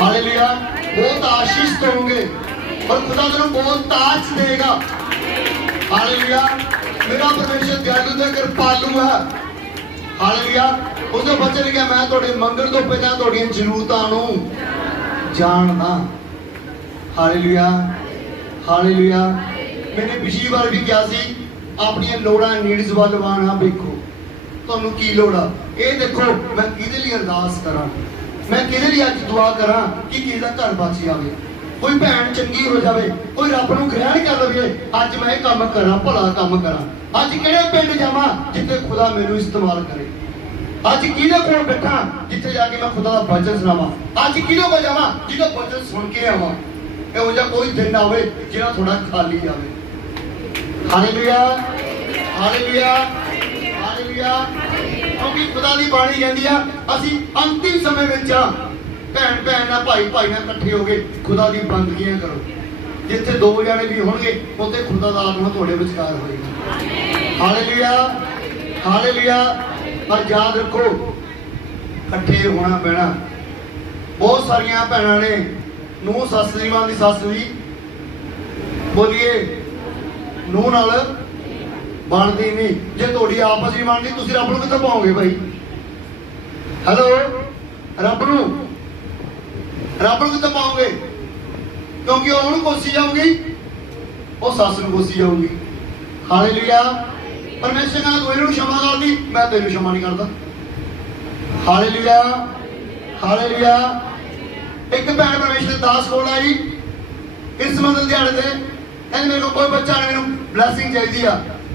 ਹਾਲੇਲੂਇਆ। ਬਹੁਤ ਆਸ਼ੀਸ਼ ਕਰੋਗੇ ਔਰ ਖੁਦਾ ਤੁਹਾਨੂੰ ਬਹੁਤ ਤਾਜ ਦੇਗਾ। ਹਾਲੇਲੂਇਆ। ਮੇਰਾ ਪਰਮੇਸ਼ਰ ਦਿਆਲੂ ਤੇ ਕਿਰਪਾਲੂ ਹੈ। ਹਾਲੇਲੂਇਆ। ਉਹਦੇ ਬਚਨ ਗਿਆ, ਮੈਂ ਤੁਹਾਡੇ ਮੰਗਣ ਤੋਂ ਪਹਿਲਾਂ ਤੁਹਾਡੀਆਂ ਜ਼ਰੂਰਤਾਂ ਨੂੰ ਜਾਣਦਾ। Hallelujah, hallelujah. ਮੈंने ਪਿਛਲੀ ਵਾਰ ਵੀ ਕਿਹਾ ਸੀ, ਆਪਣੀਆਂ ਲੋੜਾਂ ਨੀਡਸ ਵੱਲ ਨਾ ਵੇਖੋ, ਤੁਹਾਨੂੰ ਕੀ ਲੋੜ ਆ ਇਹ ਦੇਖੋ। ਮੈਂ ਕਿਹਦੇ ਲਈ ਅਰਦਾਸ ਕਰਾਂ, ਮੈਂ ਕਿਹਦੇ ਲਈ ਅੱਜ ਦੁਆ ਕਰਾਂ ਕਿ ਕਿਸੇ ਦਾ ਘਰ ਬਚ ਜਾਵੇ, ਕੋਈ ਭੈਣ ਚੰਗੀ ਹੋ ਜਾਵੇ, ਕੋਈ ਰੱਬ ਨੂੰ ਗ੍ਰਹਿਣ ਕਰ ਲਵੇ। ਅੱਜ ਮੈਂ ਇਹ ਕੰਮ ਕਰਾਂ, ਭਲਾ ਕੰਮ ਕਰਾਂ। ਅੱਜ ਕਿਹੜੇ ਪਿੰਡ ਜਾਵਾਂ ਜਿੱਥੇ ਖੁਦਾ ਮੈਨੂੰ ਇਸਤੇਮਾਲ ਕਰੇ। ਅੱਜ ਕਿਹਦੇ ਕੋਲ ਬੈਠਾਂ ਜਿੱਥੇ ਜਾ ਕੇ ਮੈਂ ਖੁਦਾ ਦਾ ਵਚਨ ਸੁਣਾਵਾਂ। ਅੱਜ ਕਿਹਦੇ ਕੋਲ ਜਾਵਾਂ ਜਿਹਦਾ ਵਚਨ ਸੁਣ ਕੇ ਆਵਾਂ। ਇਹੋ ਜਿਹਾ ਕੋਈ ਦਿਨ ਨਾ ਹੋਵੇ ਜਿਹੜਾ ਥੋੜਾ ਖਾਲੀ ਜਾਵੇ। Hallelujah, hallelujah, hallelujah. ਕਿਉਂਕਿ ਖੁਦਾ ਦੀ ਬਾਣੀ ਕਹਿੰਦੀ ਆ, ਅਸੀਂ ਅੰਤਿਮ ਸਮੇਂ ਵਿੱਚ ਆ। ਭੈਣ ਭੈਣ ਨਾਲ, ਭਾਈ ਭਾਈ ਨਾਲ ਇਕੱਠੇ ਹੋ ਕੇ ਖੁਦਾ ਦੀ ਬੰਦਗੀਆਂ ਕਰੋ। ਜਿੱਥੇ ਦੋ ਜਣੇ ਵੀ ਹੋਣਗੇ ਉੱਥੇ ਖੁਦਾ ਦਾ ਆਤਮਾ ਤੁਹਾਡੇ ਵਿਚਕਾਰ ਹੋਏਗਾ। Hallelujah, hallelujah. ਪਰ ਯਾਦ ਰੱਖੋ, ਇਕੱਠੇ ਹੋਣਾ ਪੈਣਾ। ਬਹੁਤ ਸਾਰੀਆਂ ਭੈਣਾਂ ਨੇ ਨੂੰਹ ਸੱਸ ਦੀ ਮਾਂ ਦੀ ਸੱਸ ਦੀ ਬੋਲੀਏ ਨੂੰਹ ਨਾਲ ਬਣਦੀ ਨਹੀਂ। ਜੇ ਤੁਹਾਡੀ ਆਪਸ ਵਿੱਚ ਬਣਦੀ, ਤੁਸੀਂ ਰੱਬ ਨੂੰ ਕਿੱਥੇ ਪਾਓਗੇ ਭਾਈ? ਹੈਲੋ, ਰੱਬ ਨੂੰ ਕਿੱਥੇ ਪਾਓਗੇ? ਕਿਉਂਕਿ ਉਹ ਉਹਨੂੰ ਕੋਸੀ ਜਾਊਗੀ, ਉਹ ਸੱਸ ਨੂੰ ਕੋਸੀ ਜਾਊਗੀ। ਹਾਲੇਲੂਇਆ। ਪਰਮੇਸ਼ਰ ਕਹਿੰਦਾ ਤੂੰ ਇਹਨੂੰ क्षमा ਕਰਦੀ, ਮੈਂ ਤੈਨੂੰ क्षमा ਨਹੀਂ ਕਰਦਾ। Hallelujah, hallelujah. ਇੱਕ ਭੈਣ ਪਰਮੇਸ਼ਰ ਦੇ ਦਾਸ ਕੋਲ ਆਈ ਕ੍ਰਿਸਮਸ ਦੇ ਦਿਹਾੜੇ ਤੇ, ਕਹਿੰਦੀ ਮੇਰੇ ਕੋਲ ਕੋਈ ਬੱਚਾ ਨਹੀਂ, ਮੈਨੂੰ ਬਲੈਸਿੰਗ ਚਾਹੀਦੀ ਆ।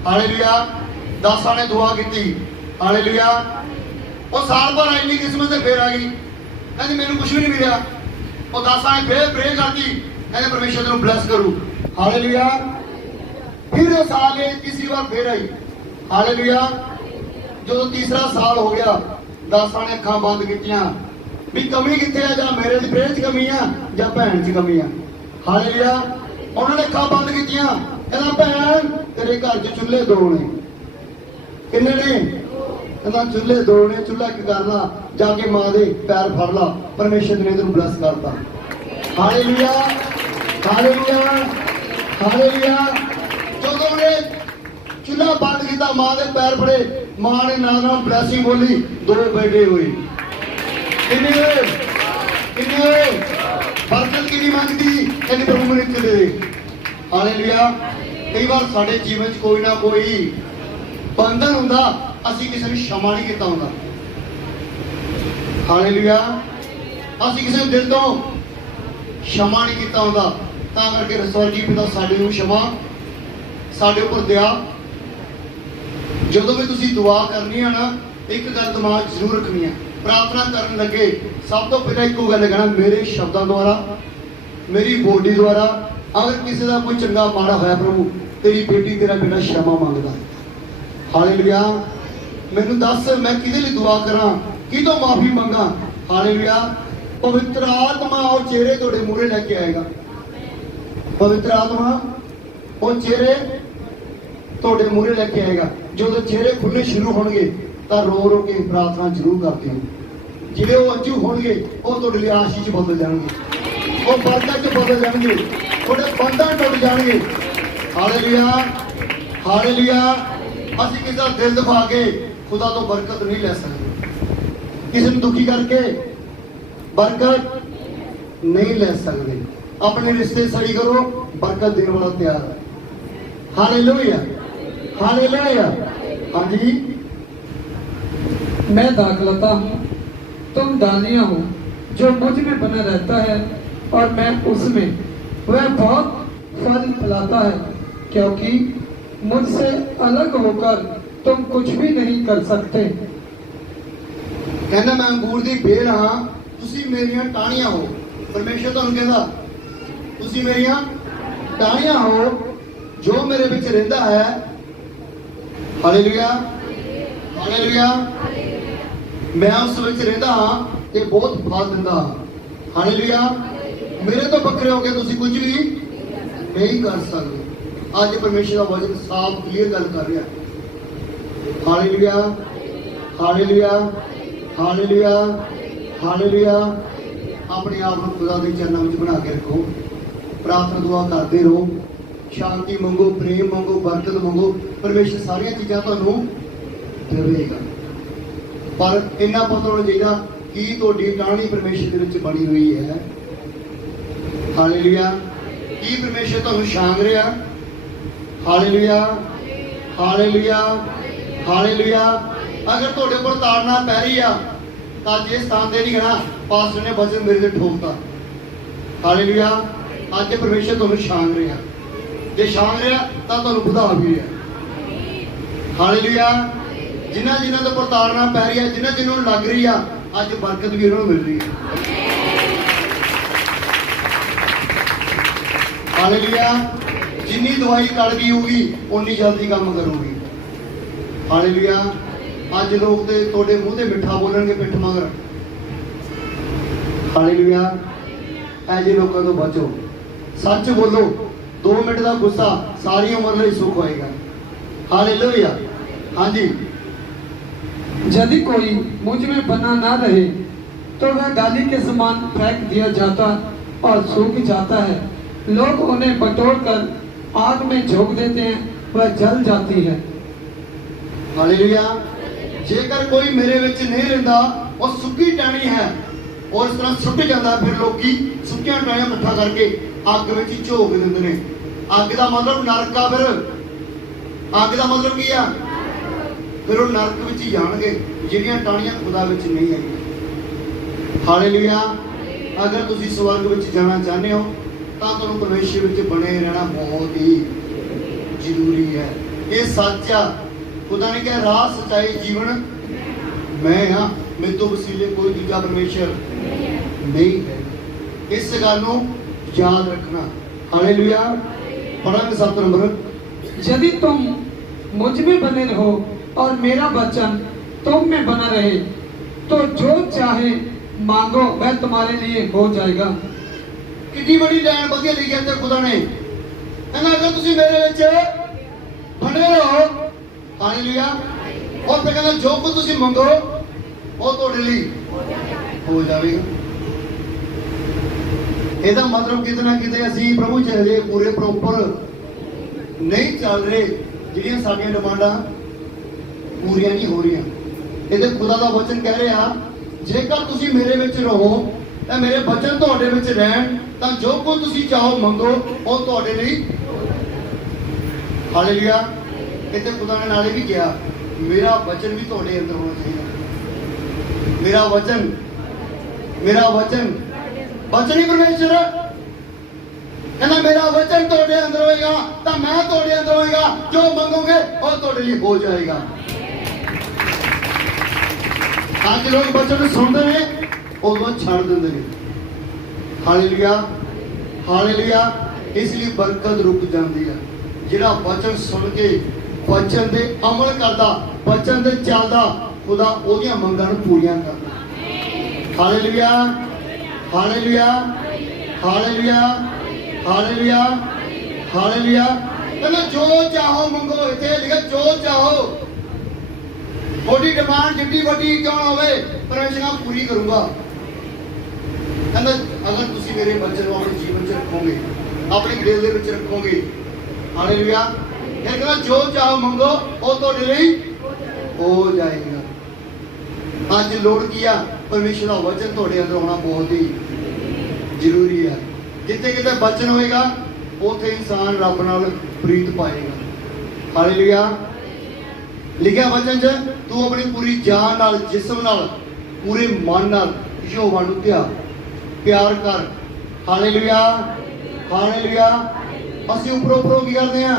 ਹਾਲੇਲੂਇਆ। ਦਾਸਾਂ ਨੇ ਦੁਆ ਕੀਤੀ। ਹਾਲੇਲੂਇਆ। ਉਹ ਸਾਲ ਭਰ ਆਈ ਨਹੀਂ, ਕ੍ਰਿਸਮਸ ਤੇ ਫੇਰ ਆ ਗਈ, ਕਹਿੰਦੀ ਮੈਨੂੰ ਕੁਝ ਵੀ ਨਹੀਂ ਮਿਲਿਆ। ਉਹ ਦਾਸਾਂ ਨੇ ਫੇਰ ਪ੍ਰੇ ਕਰਤੀ, ਕਹਿੰਦੇ ਪਰਮੇਸ਼ਰ ਤੈਨੂੰ ਬਲੈਸ ਕਰੂ। ਹਾਲੇਲੂਇਆ। ਫਿਰ ਉਹ ਸਾਲ ਤੀਸਰੀ ਵਾਰ ਫੇਰ ਆਈ। ਹਾਲੇਲੂਇਆ। ਜਦੋਂ ਤੀਸਰਾ ਸਾਲ ਹੋ ਗਿਆ, ਦਾਸਾਂ ਨੇ ਅੱਖਾਂ ਬੰਦ ਕੀਤੀਆਂ ਵੀ ਕਮੀ ਕਿੱਥੇ ਆ, ਜਾਂ ਮੇਰੇ ਦੀ ਪ੍ਰੇਰ 'ਚ ਕਮੀ ਆ ਜਾਂ ਭੈਣ 'ਚ ਕਮੀ ਆ। ਹਾਲੇਲੂਇਆ। ਉਹਨਾਂ ਨੇ ਅੱਖਾਂ ਬੰਦ ਕੀਤੀਆਂ, ਕਹਿੰਦਾ ਭੈਣ ਤੇਰੇ ਘਰ 'ਚ ਚੁੱਲ੍ਹੇ ਦੋ ਨੇ। ਕਿੰਨੇ ਨੇ? ਕਹਿੰਦਾ ਚੁੱਲ੍ਹੇ ਦੋ ਨੇ, ਚੁੱਲ੍ਹਾ ਇੱਕ ਕਰ ਲਾ, ਜਾ ਕੇ ਮਾਂ ਦੇ ਪੈਰ ਫੜ ਲਾ, ਪਰਮੇਸ਼ਰ ਨੇ ਤੈਨੂੰ ਬਲੈਸ ਕਰਤਾ। Hallelujah, hallelujah, hallelujah. ਜਦੋਂ ਉਹਨੇ ਚੁੱਲ੍ਹਾ ਬੰਦ ਕੀਤਾ, ਮਾਂ ਦੇ ਪੈਰ ਫੜੇ, ਮਾਂ ਨੇ ਨਾਲ ਨਾਲ ਬਲੈਸਿੰਗ ਬੋਲੀ, ਦੋ ਬੇਟੇ ਹੋਏ। ਕਿੰਨੇ ਹੋਏ? ਕਿੰਨੇ ਹੋਏ? ਬਰਕਤ ਕਿੰਨੀ ਮੰਗਦੀ? ਕਹਿੰਦੀ ਪ੍ਰਭੂ ਮੈਨੂੰ ਇੱਥੇ ਦੇ ਦੇ। ਹਾਲੇਲੂਇਆ। ਕਈ ਵਾਰ ਸਾਡੇ ਜੀਵਨ 'ਚ ਕੋਈ ਨਾ ਕੋਈ ਬੰਧਨ ਹੁੰਦਾ, ਅਸੀਂ ਕਿਸੇ ਨੂੰ क्षमा ਨਹੀਂ ਕੀਤਾ ਹੁੰਦਾ। ਹਾਲੇਲੂਇਆ, ਅਸੀਂ ਕਿਸੇ ਨੂੰ ਦਿਲ ਤੋਂ क्षमा नहीं किया होता, ਤਾਂ ਕਰਕੇ स्वर्गीय पिता ਸਾਡੇ ਨੂੰ क्षमा ਸਾਡੇ ਉੱਪਰ ਦਿਆ। ਜਦੋਂ ਵੀ ਤੁਸੀਂ ਦੁਆ ਕਰਨੀ ਆ ਨਾ, ਇੱਕ ਗੱਲ ਦਿਮਾਗ ਜ਼ਰੂਰ ਰੱਖਣੀ ਹੈ, ਪ੍ਰਾਰਥਨਾ ਕਰਨ ਲੱਗੇ ਸਭ ਤੋਂ ਪਹਿਲਾਂ ਇੱਕੋ ਗੱਲ ਕਹਿਣਾ, ਮੇਰੇ ਸ਼ਬਦਾਂ ਦੁਆਰਾ, ਮੇਰੀ ਬੋਡੀ ਦੁਆਰਾ ਅਗਰ ਕਿਸੇ ਦਾ ਕੋਈ ਚੰਗਾ ਮਾੜਾ ਹੋਇਆ ਪ੍ਰਭੂ, ਤੇਰੀ ਬੇਟੀ ਤੇਰਾ ਬੇਟਾ क्षमा ਮੰਗਦਾ। ਹਾਲੇਲੂਇਆ। ਮੈਨੂੰ ਦੱਸ ਮੈਂ ਕਿਹਦੇ ਲਈ ਦੁਆ ਕਰਾਂ, ਕਿਹਦੋਂ ਮਾਫੀ ਮੰਗਾ। ਹਾਲੇਲੂਇਆ। ਪਵਿੱਤਰ ਆਤਮਾ ਉਹ ਚਿਹਰੇ ਤੁਹਾਡੇ ਮੂਹਰੇ ਲੈ ਕੇ ਆਏਗਾ। ਪਵਿੱਤਰ ਆਤਮਾ ਉਹ ਚਿਹਰੇ ਤੁਹਾਡੇ ਮੂਹਰੇ ਲੈ ਕੇ ਆਏਗਾ। ਜਦੋਂ ਚਿਹਰੇ ਖੁੱਲ੍ਹਣੇ ਸ਼ੁਰੂ ਹੋਣਗੇ ਤਾਂ ਰੋ ਰੋ ਕੇ ਪ੍ਰਾਰਥਨਾ ਜ਼ਰੂਰ ਕਰਦੇ ਹੋ। ਜਿਹੜੇ ਉਹ ਅੰਜੂ ਹੋਣਗੇ ਉਹ ਤੁਹਾਡੇ ਲਈ ਆਸ਼ੀਸ਼ ਬਦਲ ਜਾਣਗੇ, ਉਹ ਬਰਕਤ ਚ ਬਦਲ ਜਾਣਗੇ, ਤੁਹਾਡੇ ਬੰਧਨ ਟੁੱਟ ਜਾਣਗੇ। ਹਾਲੇਲੂਇਆ। ਹਾਲੇਲੂਇਆ। ਅਸੀਂ ਕਿਸੇ ਦਾ ਦਿਲ ਦਿਖਾ ਕੇ ਖੁਦਾ ਤੋਂ ਬਰਕਤ ਨਹੀਂ ਲੈ ਸਕਦੇ, ਕਿਸੇ ਨੂੰ ਦੁਖੀ ਕਰਕੇ ਬਰਕਤ ਨਹੀਂ ਲੈ ਸਕਦੇ। ਆਪਣੇ ਰਿਸ਼ਤੇ ਸਹੀ ਕਰੋ, ਬਰਕਤ ਦੇਣ ਵਾਲਾ ਤਿਆਰ ਹੈ। हालेलुया। हालेलुया। हाँ जी। मैं दाखलता हूँ, तुम डालियाँ हो। जो मुझ में बना रहता है और मैं उसमें, वह बहुत फल फैलाता है, क्योंकि मुझसे अलग होकर तुम कुछ भी नहीं कर सकते। कहना मैं अंगूर दी बेल हाँ, तुसी मेरियां टाणियां हो। परमेश्वर तुहानू कहंदा तुसी मेरियां टाणियां हो, जो मेरे विच रहिंदा है। हालेलुया। हालेलुया। मैं उस विच रहिंदा हां ते बहुत फल दिंदा हां। हालेलुया। मेरे तो बखरे हो के तुसी कुछ भी नहीं कर सकते। आज परमेश्वर का वचन साफ क्लियर गल कर रहा है। हालेलुया। हालेलुया। हालेलुया। हालेलुया। अपने आप को खुदा के चरणों में बना के रखो, प्रार्थना दुआ करते रहो, शांति मंगो, प्रेम मंगो, बरकत मंगो। परमेश्वर सारिया चीज़ां तुहानू देवेगा। पर इन्ना पता होना चाहिए कि तुहाडी टाहनी परमेश्वर दे विच बनी हुई है। हालेलुया। की परमेश्वर तुहानू छांग रहा। हालेलुया। हालेलुया। हालेलुया। अगर तुहाडे कोल ताड़ना पै रही आ तां जे स्थान ते नहीं कहना पास्टर ने वचन मेरे ते ठोकता। हालेलुया। अज परमेश्वर तुहानू छांग रहा, जे छांग रहा तो तुहानू ਵਧਾ भी रहा। हालेलुया। जिन्हां जिन्हां तो प्रताड़ना पै रही है, जिन्हां जिन्हां नूं लग रही है, अज बरकत भी उन्हां नूं मिल रही है। हालेलुया। जिन्नी दवाई कड़वी होगी उन्नी जल्दी काम करूगी। हालेलुया। अज लोग ते तुहाडे मूँह ते मिठा बोलणगे पिठ मगर। हालेलुया। ऐसे लोगों तो बचो, सच बोलो। 2 मिनट का गुस्सा सारी उम्र लिए सुख होएगा। हालेलुया। हाँ जी। यदि कोई मुझ में बना ना रहे तो वह डाली के समान फेंक दिया जाता और सूख जाता है। लोग उन्हें बटोर कर आग में झोंक देते हैं, वह जल जाती है। हालेलुया। जेकर कोई मेरे विच नहीं रहिंदा, वो सुक्की टहनी है और इस तरह सुट जाता। फिर लोग सुक्कियां टहनियां इकट्ठा करके अग विच झोक दिंदे ने। अग दा मतलब नरक आ। फिर अग दा मतलब की आ, फिर वो नरक विच ही जाणगे जिहड़ियां टहनियां खुदा विच नहीं है। हालेलुया। अगर तुसीं स्वर्ग विच जाना चाहते हो तां तुहानूं परमेश्वर विच बने रहना बहुत ही जरूरी है। ये सच आ। खुदा ने कहा राह सच्चाई जीवन मैं हाँ, मेरे तो वसीले कोई दूजा परमेश्वर नहीं है। इस गल नूं याद रखना। हालेलुया। पढ़ांगे 7 नंबर। यदि तुम मुझ में बने रहो और मेरा वचन तुम में बना रहे तो जो चाहे मांगो वह तुम्हारे लिए हो जाएगा। कितनी बड़ी लाइन वधिया लिखी है खुदा ने। कहना अगर तुसीं मेरे विच बने रहो, हालेलुया, और फिर कहना जो कुछ तुसीं मंगो वो तुहाडे लई हो जाएगा। ਇਹਦਾ मतलब कितना किते ਅਸੀਂ प्रभु च हजे पूरे प्रॉपर नहीं चल रहे, ਜਿਹੜੀਆਂ ਸਾਡੀਆਂ ਡਿਮਾਂਡਾਂ ਪੂਰੀਆਂ ਨਹੀਂ ਹੋ ਰਹੀਆਂ। ਇਹਦੇ ਖੁਦਾ ਦਾ ਵਚਨ ਕਹਿ ਰਿਹਾ ਜੇਕਰ ਤੁਸੀਂ ਮੇਰੇ ਵਿੱਚ ਰਹੋ ਤਾਂ ਮੇਰੇ ਵਚਨ ਤੁਹਾਡੇ ਵਿੱਚ ਰਹਿਣ ਤਾਂ ਜੋ ਕੁਝ ਤੁਸੀਂ ਚਾਹੋ ਮੰਗੋ ਉਹ ਤੁਹਾਡੇ ਲਈ। ਹਾਲੇਲੂਇਆ। ਇੱਥੇ ਖੁਦਾ ਨੇ ਨਾਲੇ ਵੀ ਕਿਹਾ ਮੇਰਾ ਵਚਨ ਵੀ ਤੁਹਾਡੇ ਅੰਦਰ ਹੋਣਾ ਚਾਹੀਦਾ। ਮੇਰਾ ਵਚਨ ਮੇਰਾ ਵਚਨ ਹੀ ਪਰਮੇਸ਼ਰ ਕਹਿੰਦਾ ਮੇਰਾ ਵਚਨ ਤੁਹਾਡੇ ਅੰਦਰ ਹੋਏਗਾ ਤਾਂ ਮੈਂ ਤੁਹਾਡੇ ਅੰਦਰ ਹੋਏਗਾ, ਜੋ ਮੰਗੋਗੇ ਉਹ ਤੁਹਾਡੇ ਲਈ ਹੋ ਜਾਏਗਾ। ਅੱਜ ਲੋਕ ਵਚਨ ਨੂੰ ਸੁਣਦੇ ਨੇ ਉਦੋਂ ਛੱਡ ਦਿੰਦੇ ਨੇ। Hallelujah, hallelujah. ਇਸ ਲਈ ਬਰਕਤ ਰੁਕ ਜਾਂਦੀ ਹੈ। ਜਿਹੜਾ ਵਚਨ ਸੁਣ ਕੇ ਵਚਨ ਦੇ ਅਮਲ ਕਰਦਾ, ਵਚਨ ਦੇ ਚੱਲਦਾ, ਖੁਦਾ ਉਹਦੀਆਂ ਮੰਗਾਂ ਨੂੰ ਪੂਰੀਆਂ ਕਰਦਾ। Hallelujah, hallelujah, hallelujah, hallelujah, hallelujah. ਕਹਿੰਦਾ ਜੋ ਚਾਹੋ ਮੰਗੋ, ਇੱਥੇ ਲਿਖਿਆ ਜੋ ਚਾਹੋ। ਤੁਹਾਡੀ ਡਿਮਾਂਡ ਜਿੱਡੀ ਵੱਡੀ ਕਿਉਂ ਨਾ ਹੋਵੇ, ਪਰਮੇਸ਼ਰ ਪੂਰੀ ਕਰੂੰਗਾ। ਕਹਿੰਦਾ ਅਗਰ ਤੁਸੀਂ ਮੇਰੇ ਵਚਨ ਨੂੰ ਆਪਣੇ ਜੀਵਨ 'ਚ ਰੱਖੋਗੇ, ਆਪਣੇ ਦਿਲ ਦੇ ਵਿੱਚ ਰੱਖੋਗੇ। ਹਾਲੇਲੂਇਆ। ਇਹ ਕਹਿੰਦਾ ਜੋ ਚਾਹੋ ਮੰਗੋ ਉਹ ਤੁਹਾਡੇ ਲਈ ਹੋ ਜਾਏਗਾ। ਅੱਜ ਲੋੜ ਕੀ ਆ? ਪਰਮੇਸ਼ਰ ਦਾ ਵਚਨ ਤੁਹਾਡੇ ਅੰਦਰ ਹੋਣਾ ਬਹੁਤ ਹੀ ਜ਼ਰੂਰੀ ਹੈ। ਜਿੱਥੇ ਕਿਤੇ ਵਚਨ ਹੋਏਗਾ ਉੱਥੇ ਇਨਸਾਨ ਰੱਬ ਨਾਲ ਪ੍ਰੀਤ ਪਾਏਗਾ। ਹਾਲੇਲੂਇਆ। ਲਿਖਿਆ ਵਚਨ 'ਚ ਤੂੰ ਆਪਣੀ ਪੂਰੀ ਜਾਨ ਨਾਲ, ਜਿਸਮ ਨਾਲ, ਪੂਰੇ ਮਨ ਨਾਲ ਯਹੋਵਾ ਨੂੰ ਪਿਆਰ ਕਰ। Hallelujah, hallelujah. ਅਸੀਂ ਉੱਪਰੋਂ ਕੀ ਕਰਦੇ ਆ?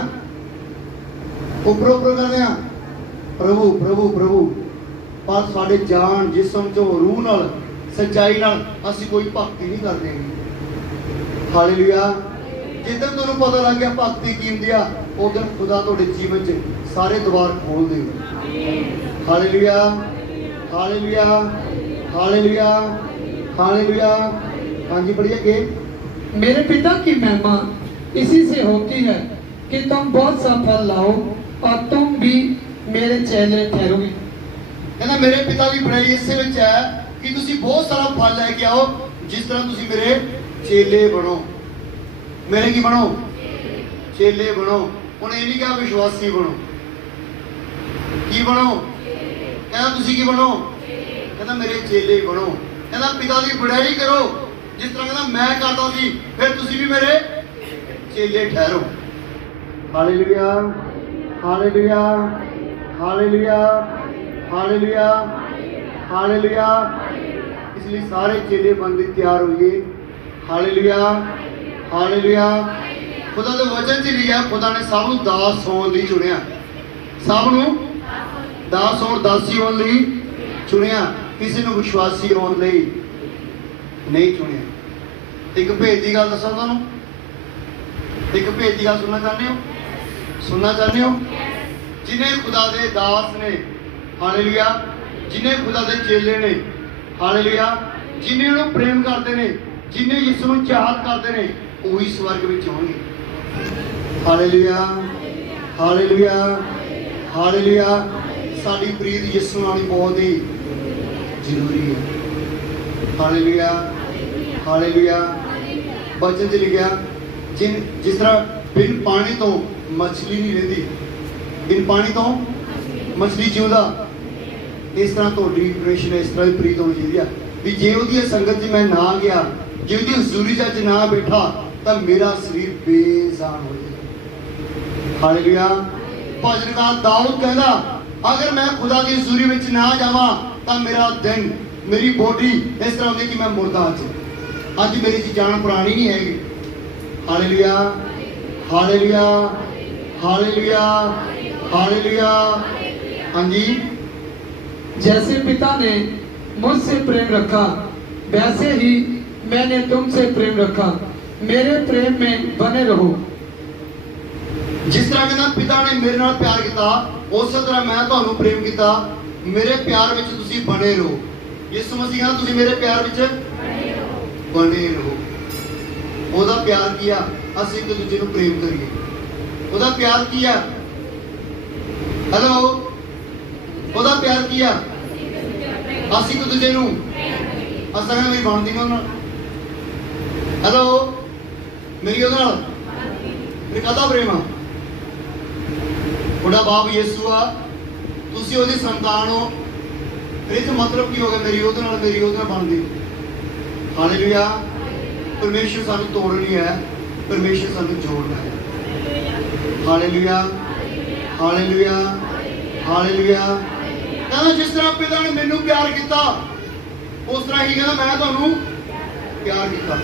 ਉੱਪਰੋਂ ਕਰਦੇ ਆ ਪ੍ਰਭੂ ਪ੍ਰਭੂ ਪ੍ਰਭੂ, ਪਰ ਸਾਡੇ ਜਾਨ, ਜਿਸਮ 'ਚੋਂ, ਰੂਹ ਨਾਲ, ਸੱਚਾਈ ਨਾਲ ਅਸੀਂ ਕੋਈ ਭਗਤੀ ਨਹੀਂ ਕਰਦੇ। ਹਾਲੇਲੂਇਆ। ਜਿੱਦਣ ਤੁਹਾਨੂੰ ਪਤਾ ਲੱਗ ਗਿਆ ਭਗਤੀ ਕੀ ਹੁੰਦੀ ਆ, ਉਦੋਂ ਖੁਦਾ ਤੁਹਾਡੇ ਜੀਵਨ 'ਚ ਸਾਰੇ ਦੁਆਰ ਖੋਲ ਦੇਗਾ। Hallelujah, hallelujah, hallelujah, hallelujah. हाँ जी पढ़िए कि मेरे पिता की महिमा इसी से होती है कि तुम बहुत सा फल लाओ और तुम भी मेरे चेले ठहरोगे। कहना मेरे पिता की बड़ाई इस विच है कि तुसी बहुत सारा फल लेके आओ, जिस तरह तुसी मेरे चेले बनो। मेरे की बनो? चेले बनो। उन्हें ये नहीं कहा विश्वासी बनो। की बनो? कहना तुसी की बनो? कहना मेरे चेले बनो। कहना पिता की बड़ाई करो जिस तरह कहना मैं करता सी, फिर तुसी भी मेरे चेले ठहरो। Hallelujah, hallelujah, hallelujah, hallelujah, hallelujah. इसलिए सारे चेले बनते तैयार होइए। Hallelujah, hallelujah. खुदा के वचन च लिखा, खुदा ने सब नूं दास होण लई चुनिया, सब नूं दास और दासी होण लई चुनिया, किसी नूं विश्वासी होण लई नहीं चुनिया। एक भेद की गल दसां तुहानूं, एक भेद की गल सुनना चाहते हो? सुनना चाहते हो? जिन्हें खुदा दे दास ने, हालेलुया, जिन्हें खुदा दे चेले ने, हालेलुया, जिन्हें उन्हें प्रेम करते हैं, जिन्हें यीशु नूं चाहत करते हैं, वही स्वर्ग में होंगे। Hallelujah, hallelujah, hallelujah. साडी प्रीत यीशु नाल बहुत ही जरूरी है। Hallelujah, hallelujah. वचन च लिखा, जिस तरह बिन पानी तो मछली नहीं रहती, बिन पानी तो मछली जिउंदा, इस तरह तुहाडी परमेशर इस तरह प्रीत होनी चाहिए भी जे उहदी संगत च मैं ना गया, जे उहदी हज़ूरी च ना बैठा, तो मेरा शरीर बेजान हो जाए। हालेलुया। भजनकार दाऊद कहता, अगर मैं खुदा की हज़ूरी में ना जावां तो मेरा दिन, मेरी बॉडी इस तरह होती कि मैं मुर्दा अज मेरी जान पुरानी नहीं हैगी। Hallelujah, hallelujah, hallelujah, hallelujah. हाँ जी। जैसे पिता ने मुझसे प्रेम रखा, वैसे ही मैंने तुमसे प्रेम रखा, मेरे प्रेम में बने रहो। जिस तरह कहना पिता ने मेरे नाल प्यार किया, उस तरह मैं तुहानू प्रेम किया, मेरे प्यार विच तुसी बने रहो। यीशु मसीह कहना तुसी मेरे प्यार विच बने रहो। ओदा प्यार किया, असीं एक दूजे नू प्रेम करिए। ओदा प्यार किया, हेलो, ओदा प्यार किया, असीं एक दूजे नू असां मेरी बनदी ना उहनां नाल। हेलो, मेरी उहदे नाल मेरी काहदा प्रेम आ? उहदा बाप यीशु आ, तुसी ओहदी संतान हो, फिर इस मतलब की हो गया मेरी उहदे नाल बनदी। हालेलुया। परमेश्वर सानू तोड़नी है, परमेश्वर सानू जोड़ना है। Hallelujah, hallelujah, hallelujah. कहना जिस तरह पिता ने मैनू प्यार किया, ਉਸ ਤਰ੍ਹਾਂ ਹੀ ਕਹਿੰਦਾ ਮੈਂ ਤੁਹਾਨੂੰ ਪਿਆਰ ਕੀਤਾ।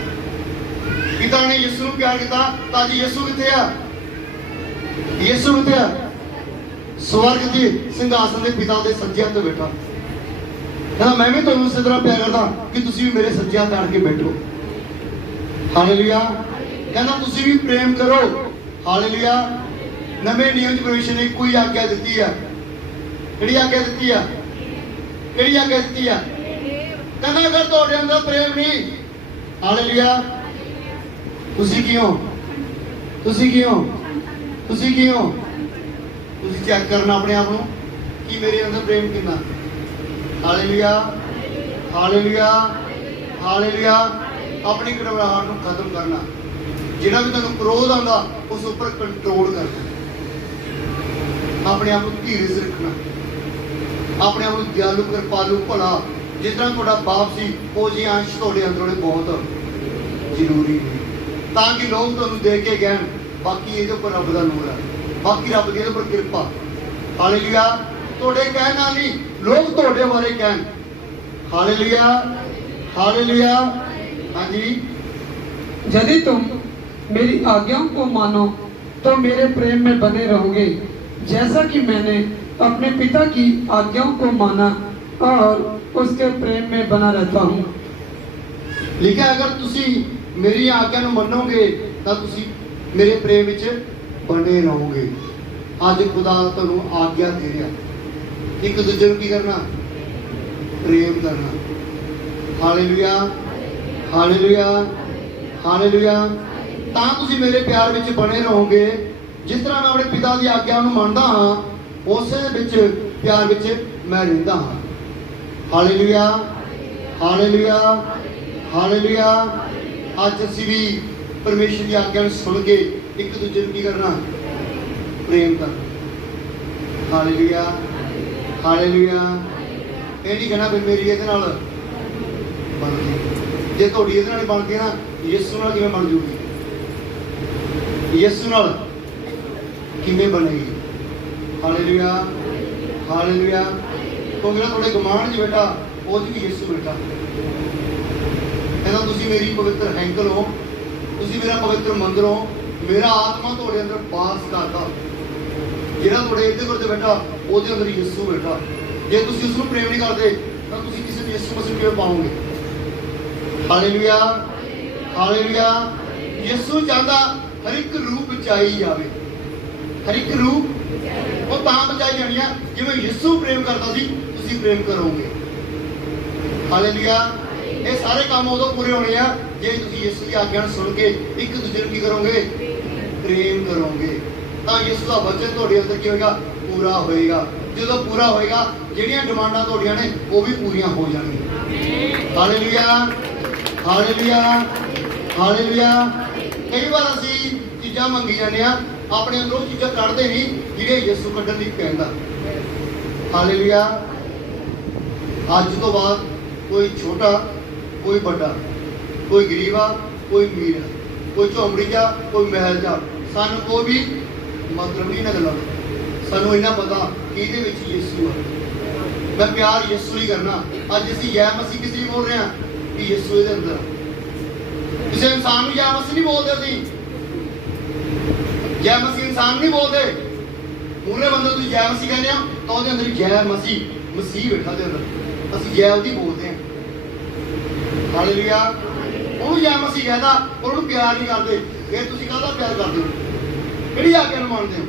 ਪਿਤਾ ਨੇ ਯਿਸੂ ਨੂੰ ਪਿਆਰ ਕੀਤਾ ਤਾਂ ਜੀ ਯਿਸੂ ਕਿੱਥੇ ਆ? ਯਿਸੂ ਕਿੱਥੇ ਆ? ਸਵਰਗ ਦੇ ਸਿੰਘਾਸਨ ਦੇ ਪਿਤਾ ਦੇ ਸੱਜੇ ਹੱਥ ਬੈਠਾ। ਕਹਿੰਦਾ ਮੈਂ ਵੀ ਤੁਹਾਨੂੰ ਇਸੇ ਤਰ੍ਹਾਂ ਪਿਆਰ ਕਰਦਾ ਕਿ ਤੁਸੀਂ ਵੀ ਮੇਰੇ ਸੱਜੇ ਹੱਥ ਆਣ ਕੇ ਬੈਠੋ। ਹਾਲੇਲੂਇਆ। ਕਹਿੰਦਾ ਤੁਸੀਂ ਵੀ ਪ੍ਰੇਮ ਕਰੋ। ਹਾਲੇਲੂਇਆ। ਨਵੇਂ ਨਿਯਮ ਚ ਪਰਮੇਸ਼ਰ ਨੇ ਇੱਕੋ ਹੀ ਆਗਿਆ ਦਿੱਤੀ ਆ। ਕਿਹੜੀ ਆਗਿਆ ਦਿੱਤੀ ਆ? ਕਿਹੜੀ ਆਗਿਆ ਦਿੱਤੀ ਆ? ਕਹਿੰਦਾ ਅਗਰ ਤੁਹਾਡੇ ਅੰਦਰ ਪ੍ਰੇਮ ਨਹੀਂ, ਹਾਲੇਲੂਇਆ, ਤੁਸੀਂ ਕੀ ਹੋ? ਤੁਸੀਂ ਕੀ ਹੋ? ਤੁਸੀਂ ਕੀ ਹੋ? ਤੁਸੀਂ ਚੈੱਕ ਕਰਨਾ ਆਪਣੇ ਆਪ ਨੂੰ ਕਿ ਮੇਰੇ ਅੰਦਰ ਪ੍ਰੇਮ ਕਿੰਨਾ। Hallelujah, hallelujah, hallelujah. ਆਪਣੀ ਘਬਰਾਹਟ ਨੂੰ ਖਤਮ ਕਰਨਾ। ਜਿਹੜਾ ਵੀ ਤੁਹਾਨੂੰ ਕ੍ਰੋਧ ਆਉਂਦਾ ਉਸ ਉੱਪਰ ਕੰਟਰੋਲ ਕਰਨਾ। ਆਪਣੇ ਆਪ ਨੂੰ ਧੀਰਜ ਰੱਖਣਾ। ਆਪਣੇ ਆਪ ਨੂੰ ਦਿਆਲੂ, ਕਿਰਪਾਲੂ, ਭਲਾ ਜਿਸ ਤਰ੍ਹਾਂ ਤੁਹਾਡਾ ਬਾਪ ਸੀ ਉਹ ਜਿਹੇ ਅੰਸ਼ ਤੁਹਾਡੇ ਅੰਦਰ ਹੋਣੇ ਬਹੁਤ ਜ਼ਰੂਰੀ ਨੇ, ਤਾਂ ਕਿ ਲੋਕ ਤੁਹਾਨੂੰ ਦੇਖ ਕੇ ਕਹਿਣ ਬਾਕੀ ਇਹਦੇ ਉੱਪਰ ਰੱਬ ਦਾ ਨੂਰ ਹੈ, ਬਾਕੀ ਰੱਬ ਦੀ ਇਹਦੇ ਉੱਪਰ ਕਿਰਪਾ। ਹਾਲੇਲੂਇਆ। ਤੁਹਾਡੇ ਕਹਿਣ ਨਾਲ ਨਹੀਂ, ਲੋਕ ਤੁਹਾਡੇ ਬਾਰੇ ਕਹਿਣ। Hallelujah, hallelujah. हाँ जी। यदि तुम मेरी आज्ञाओं को मानो तो मेरे प्रेम में बने रहोगे, जैसा कि मैंने अपने पिता की आज्ञाओं को माना और उसके प्रेम में बना रहता हूँ। लिखा अगर तुसी मेरी आज्ञा ਨੂੰ ਮੰਨੋਗੇ ਤਾਂ ਤੁਸੀਂ ਮੇਰੇ ਪ੍ਰੇਮ ਵਿੱਚ ਬਣੇ ਰਹੋਗੇ। ਅੱਜ ਖੁਦਾ ਤੁਹਾਨੂੰ ਆਗਿਆ ਦੇ ਰਿਹਾ ਇੱਕ ਦੂਜੇ ਨੂੰ ਕੀ ਕਰਨਾ, प्रेम करना। Hallelujah, hallelujah, hallelujah. ਤਾਂ ਤੁਸੀਂ ਮੇਰੇ ਪਿਆਰ ਵਿੱਚ ਬਣੇ ਰਹੋਗੇ ਜਿਸ ਤਰ੍ਹਾਂ ਮੈਂ ਆਪਣੇ ਪਿਤਾ ਦੀ ਆਗਿਆ ਨੂੰ ਮੰਨਦਾ ਹਾਂ ਉਸੇ ਵਿੱਚ ਪਿਆਰ ਵਿੱਚ ਮੈਂ ਰਹਿੰਦਾ ਹਾਂ। Hallelujah, hallelujah, hallelujah. ਅੱਜ ਅਸੀਂ ਵੀ ਪਰਮੇਸ਼ਰ ਦੀ ਆਗਿਆ ਨੂੰ ਸੁਣ ਕੇ ਇੱਕ ਦੂਜੇ ਨੂੰ ਕੀ ਕਰਨਾ, ਪ੍ਰੇਮ ਕਰਨਾ। Hallelujah, hallelujah. ਇਹ ਨਹੀਂ ਕਹਿਣਾ ਵੀ ਮੇਰੀ ਇਹਦੇ ਨਾਲ ਬਣਦੀ, ਜੇ ਤੁਹਾਡੀ ਇਹਦੇ ਨਾਲ ਬਣਦੀ ਨਾ ਯਿਸੂ ਨਾਲ ਕਿਵੇਂ ਬਣ ਜੂਗੀ, ਯਿਸੂ ਨਾਲ ਕਿਵੇਂ ਬਣੇਗੀ। Hallelujah, hallelujah. ਕਿਉਂਕਿ ਤੁਹਾਡੇ ਗੁਆਂਢ 'ਚ ਬੈਠਾ ਉਹ 'ਚ ਵੀ ਯਿਸੂ ਬੈਠਾ। ਕਹਿੰਦਾ ਤੁਸੀਂ ਮੇਰੀ ਪਵਿੱਤਰ ਹੈਂਕਲ ਹੋ, ਤੁਸੀਂ ਮੇਰਾ ਪਵਿੱਤਰ ਮੰਦਰ ਹੋ, ਮੇਰਾ ਆਤਮਾ ਤੁਹਾਡੇ ਅੰਦਰ ਵਾਸ ਕਰਦਾ। ਜਿਹੜਾ ਤੁਹਾਡੇ ਇੱਧਰ ਕੋਲ ਬੈਠਾ ਉਹਦੇ ਅੰਦਰ ਯਿਸੂ ਬੈਠਾ। ਜੇ ਤੁਸੀਂ ਉਸ ਨੂੰ ਪ੍ਰੇਮ ਨਹੀਂ ਕਰਦੇ ਤਾਂ ਤੁਸੀਂ ਕਿਸੇ ਨੂੰ ਯਿਸੂ ਮਸੀਹ ਕਿਵੇਂ ਪਾਓਗੇ। Hallelujah, hallelujah. ਯਿਸੂ ਚਾਹੁੰਦਾ ਹਰ ਇੱਕ ਰੂਹ ਬਚਾਈ ਜਾਵੇ, ਹਰ ਇੱਕ ਰੂਹ ਉਹ ਤਾਂ ਬਚਾਈ ਜਾਣੀ ਆ ਜਿਵੇਂ ਯਿਸੂ ਪ੍ਰੇਮ ਕਰਦਾ ਸੀ ਤੁਸੀਂ ਪ੍ਰੇਮ ਕਰੋਗੇ। ਹਾਲੇਲੂਇਆ। ਇਹ ਸਾਰੇ ਕੰਮ ਉਦੋਂ ਪੂਰੇ ਹੋਣੇ ਆ ਜੇ ਤੁਸੀਂ ਯਿਸੂ ਦੀ ਆਗਿਆ ਨੂੰ ਸੁਣ ਕੇ ਇੱਕ ਦੂਜੇ ਨੂੰ ਕੀ ਕਰੋਗੇ, ਪ੍ਰੇਮ ਕਰੋਗੇ। ਤਾਂ ਯਿਸੂ ਦਾ ਵਚਨ ਤੁਹਾਡੇ ਅੰਦਰ ਕੀ ਹੋਏਗਾ, ਪੂਰਾ ਹੋਏਗਾ। ਜਦੋਂ ਪੂਰਾ ਹੋਏਗਾ ਜਿਹੜੀਆਂ ਡਿਮਾਂਡਾਂ ਤੁਹਾਡੀਆਂ ਨੇ ਉਹ ਵੀ ਪੂਰੀਆਂ ਹੋ ਜਾਣਗੀਆਂ। Hallelujah, hallelujah, hallelujah. ਕਈ ਵਾਰ ਅਸੀਂ ਚੀਜ਼ਾਂ ਮੰਗੀ ਜਾਂਦੇ ਆ ਆਪਣੇ ਅੰਦਰੋਂ ਚੀਜ਼ਾਂ ਕੱਢਦੇ ਨਹੀਂ ਜਿਹੜੇ ਯਿਸੂ ਕੱਢਣ ਲਈ ਕਹਿੰਦਾ। ਹਾਲੇਲੂਇਆ। ਅੱਜ ਤੋਂ ਬਾਅਦ ਕੋਈ ਛੋਟਾ ਕੋਈ ਵੱਡਾ, ਕੋਈ ਗਰੀਬ ਆ ਕੋਈ ਅਮੀਰ ਆ, ਕੋਈ ਝੋਂਪੜੀ ਜਾ ਕੋਈ ਮਹਿਲ ਜਾ, ਸਾਨੂੰ ਕੋਈ ਵੀ ਮਤਲਬ ਨਹੀਂ ਨਾ ਗੱਲਾਂ। ਸਾਨੂੰ ਇੰਨਾ ਪਤਾ ਕਿ ਇਹਦੇ ਵਿੱਚ ਯਿਸੂ ਆ। ਮੈਂ ਪਿਆਰ ਯਿਸੂ ਲਈ ਕਰਨਾ। ਅੱਜ ਅਸੀਂ ਜੈ ਮਸੀਹ ਕਿਸੇ ਨੂੰ ਬੋਲ ਰਹੇ ਹਾਂ ਕਿ ਯਿਸੂ ਇਹਦੇ ਅੰਦਰ। ਕਿਸੇ ਇਨਸਾਨ ਨੂੰ ਜੈ ਮਸੀਹ ਨਹੀਂ ਬੋਲਦੇ ਅਸੀਂ, ਜੈ ਮਸੀਹ ਇਨਸਾਨ ਨਹੀਂ ਬੋਲਦੇ। ਮੂਹਰੇ ਬੰਦੇ ਤੁਸੀਂ ਜੈ ਮਸੀਹ ਕਹਿੰਦੇ ਆ ਤਾਂ ਉਹਦੇ ਅੰਦਰ ਜੈ ਮਸੀਹ, ਮਸੀਹ ਬੈਠਾ ਦੇ ਅੰਦਰ, ਅਸੀਂ ਜੈ ਉਹਦੀ ਬੋਲਦੇ ਹਾਂ। ਹਾਲੇਲੂਇਆ। ਉਹਨੂੰ ਜੈ ਮਸੀਹ ਕਹਿੰਦਾ, ਉਹਨੂੰ ਪਿਆਰ ਨਹੀਂ ਕਰਦੇ। ਫਿਰ ਤੁਸੀਂ ਕਾਹਦਾ ਪਿਆਰ ਕਰਦੇ ਹੋ, ਕਿਹੜੀ ਆਗਿਆ ਨੂੰ ਮੰਨਦੇ ਹੋ।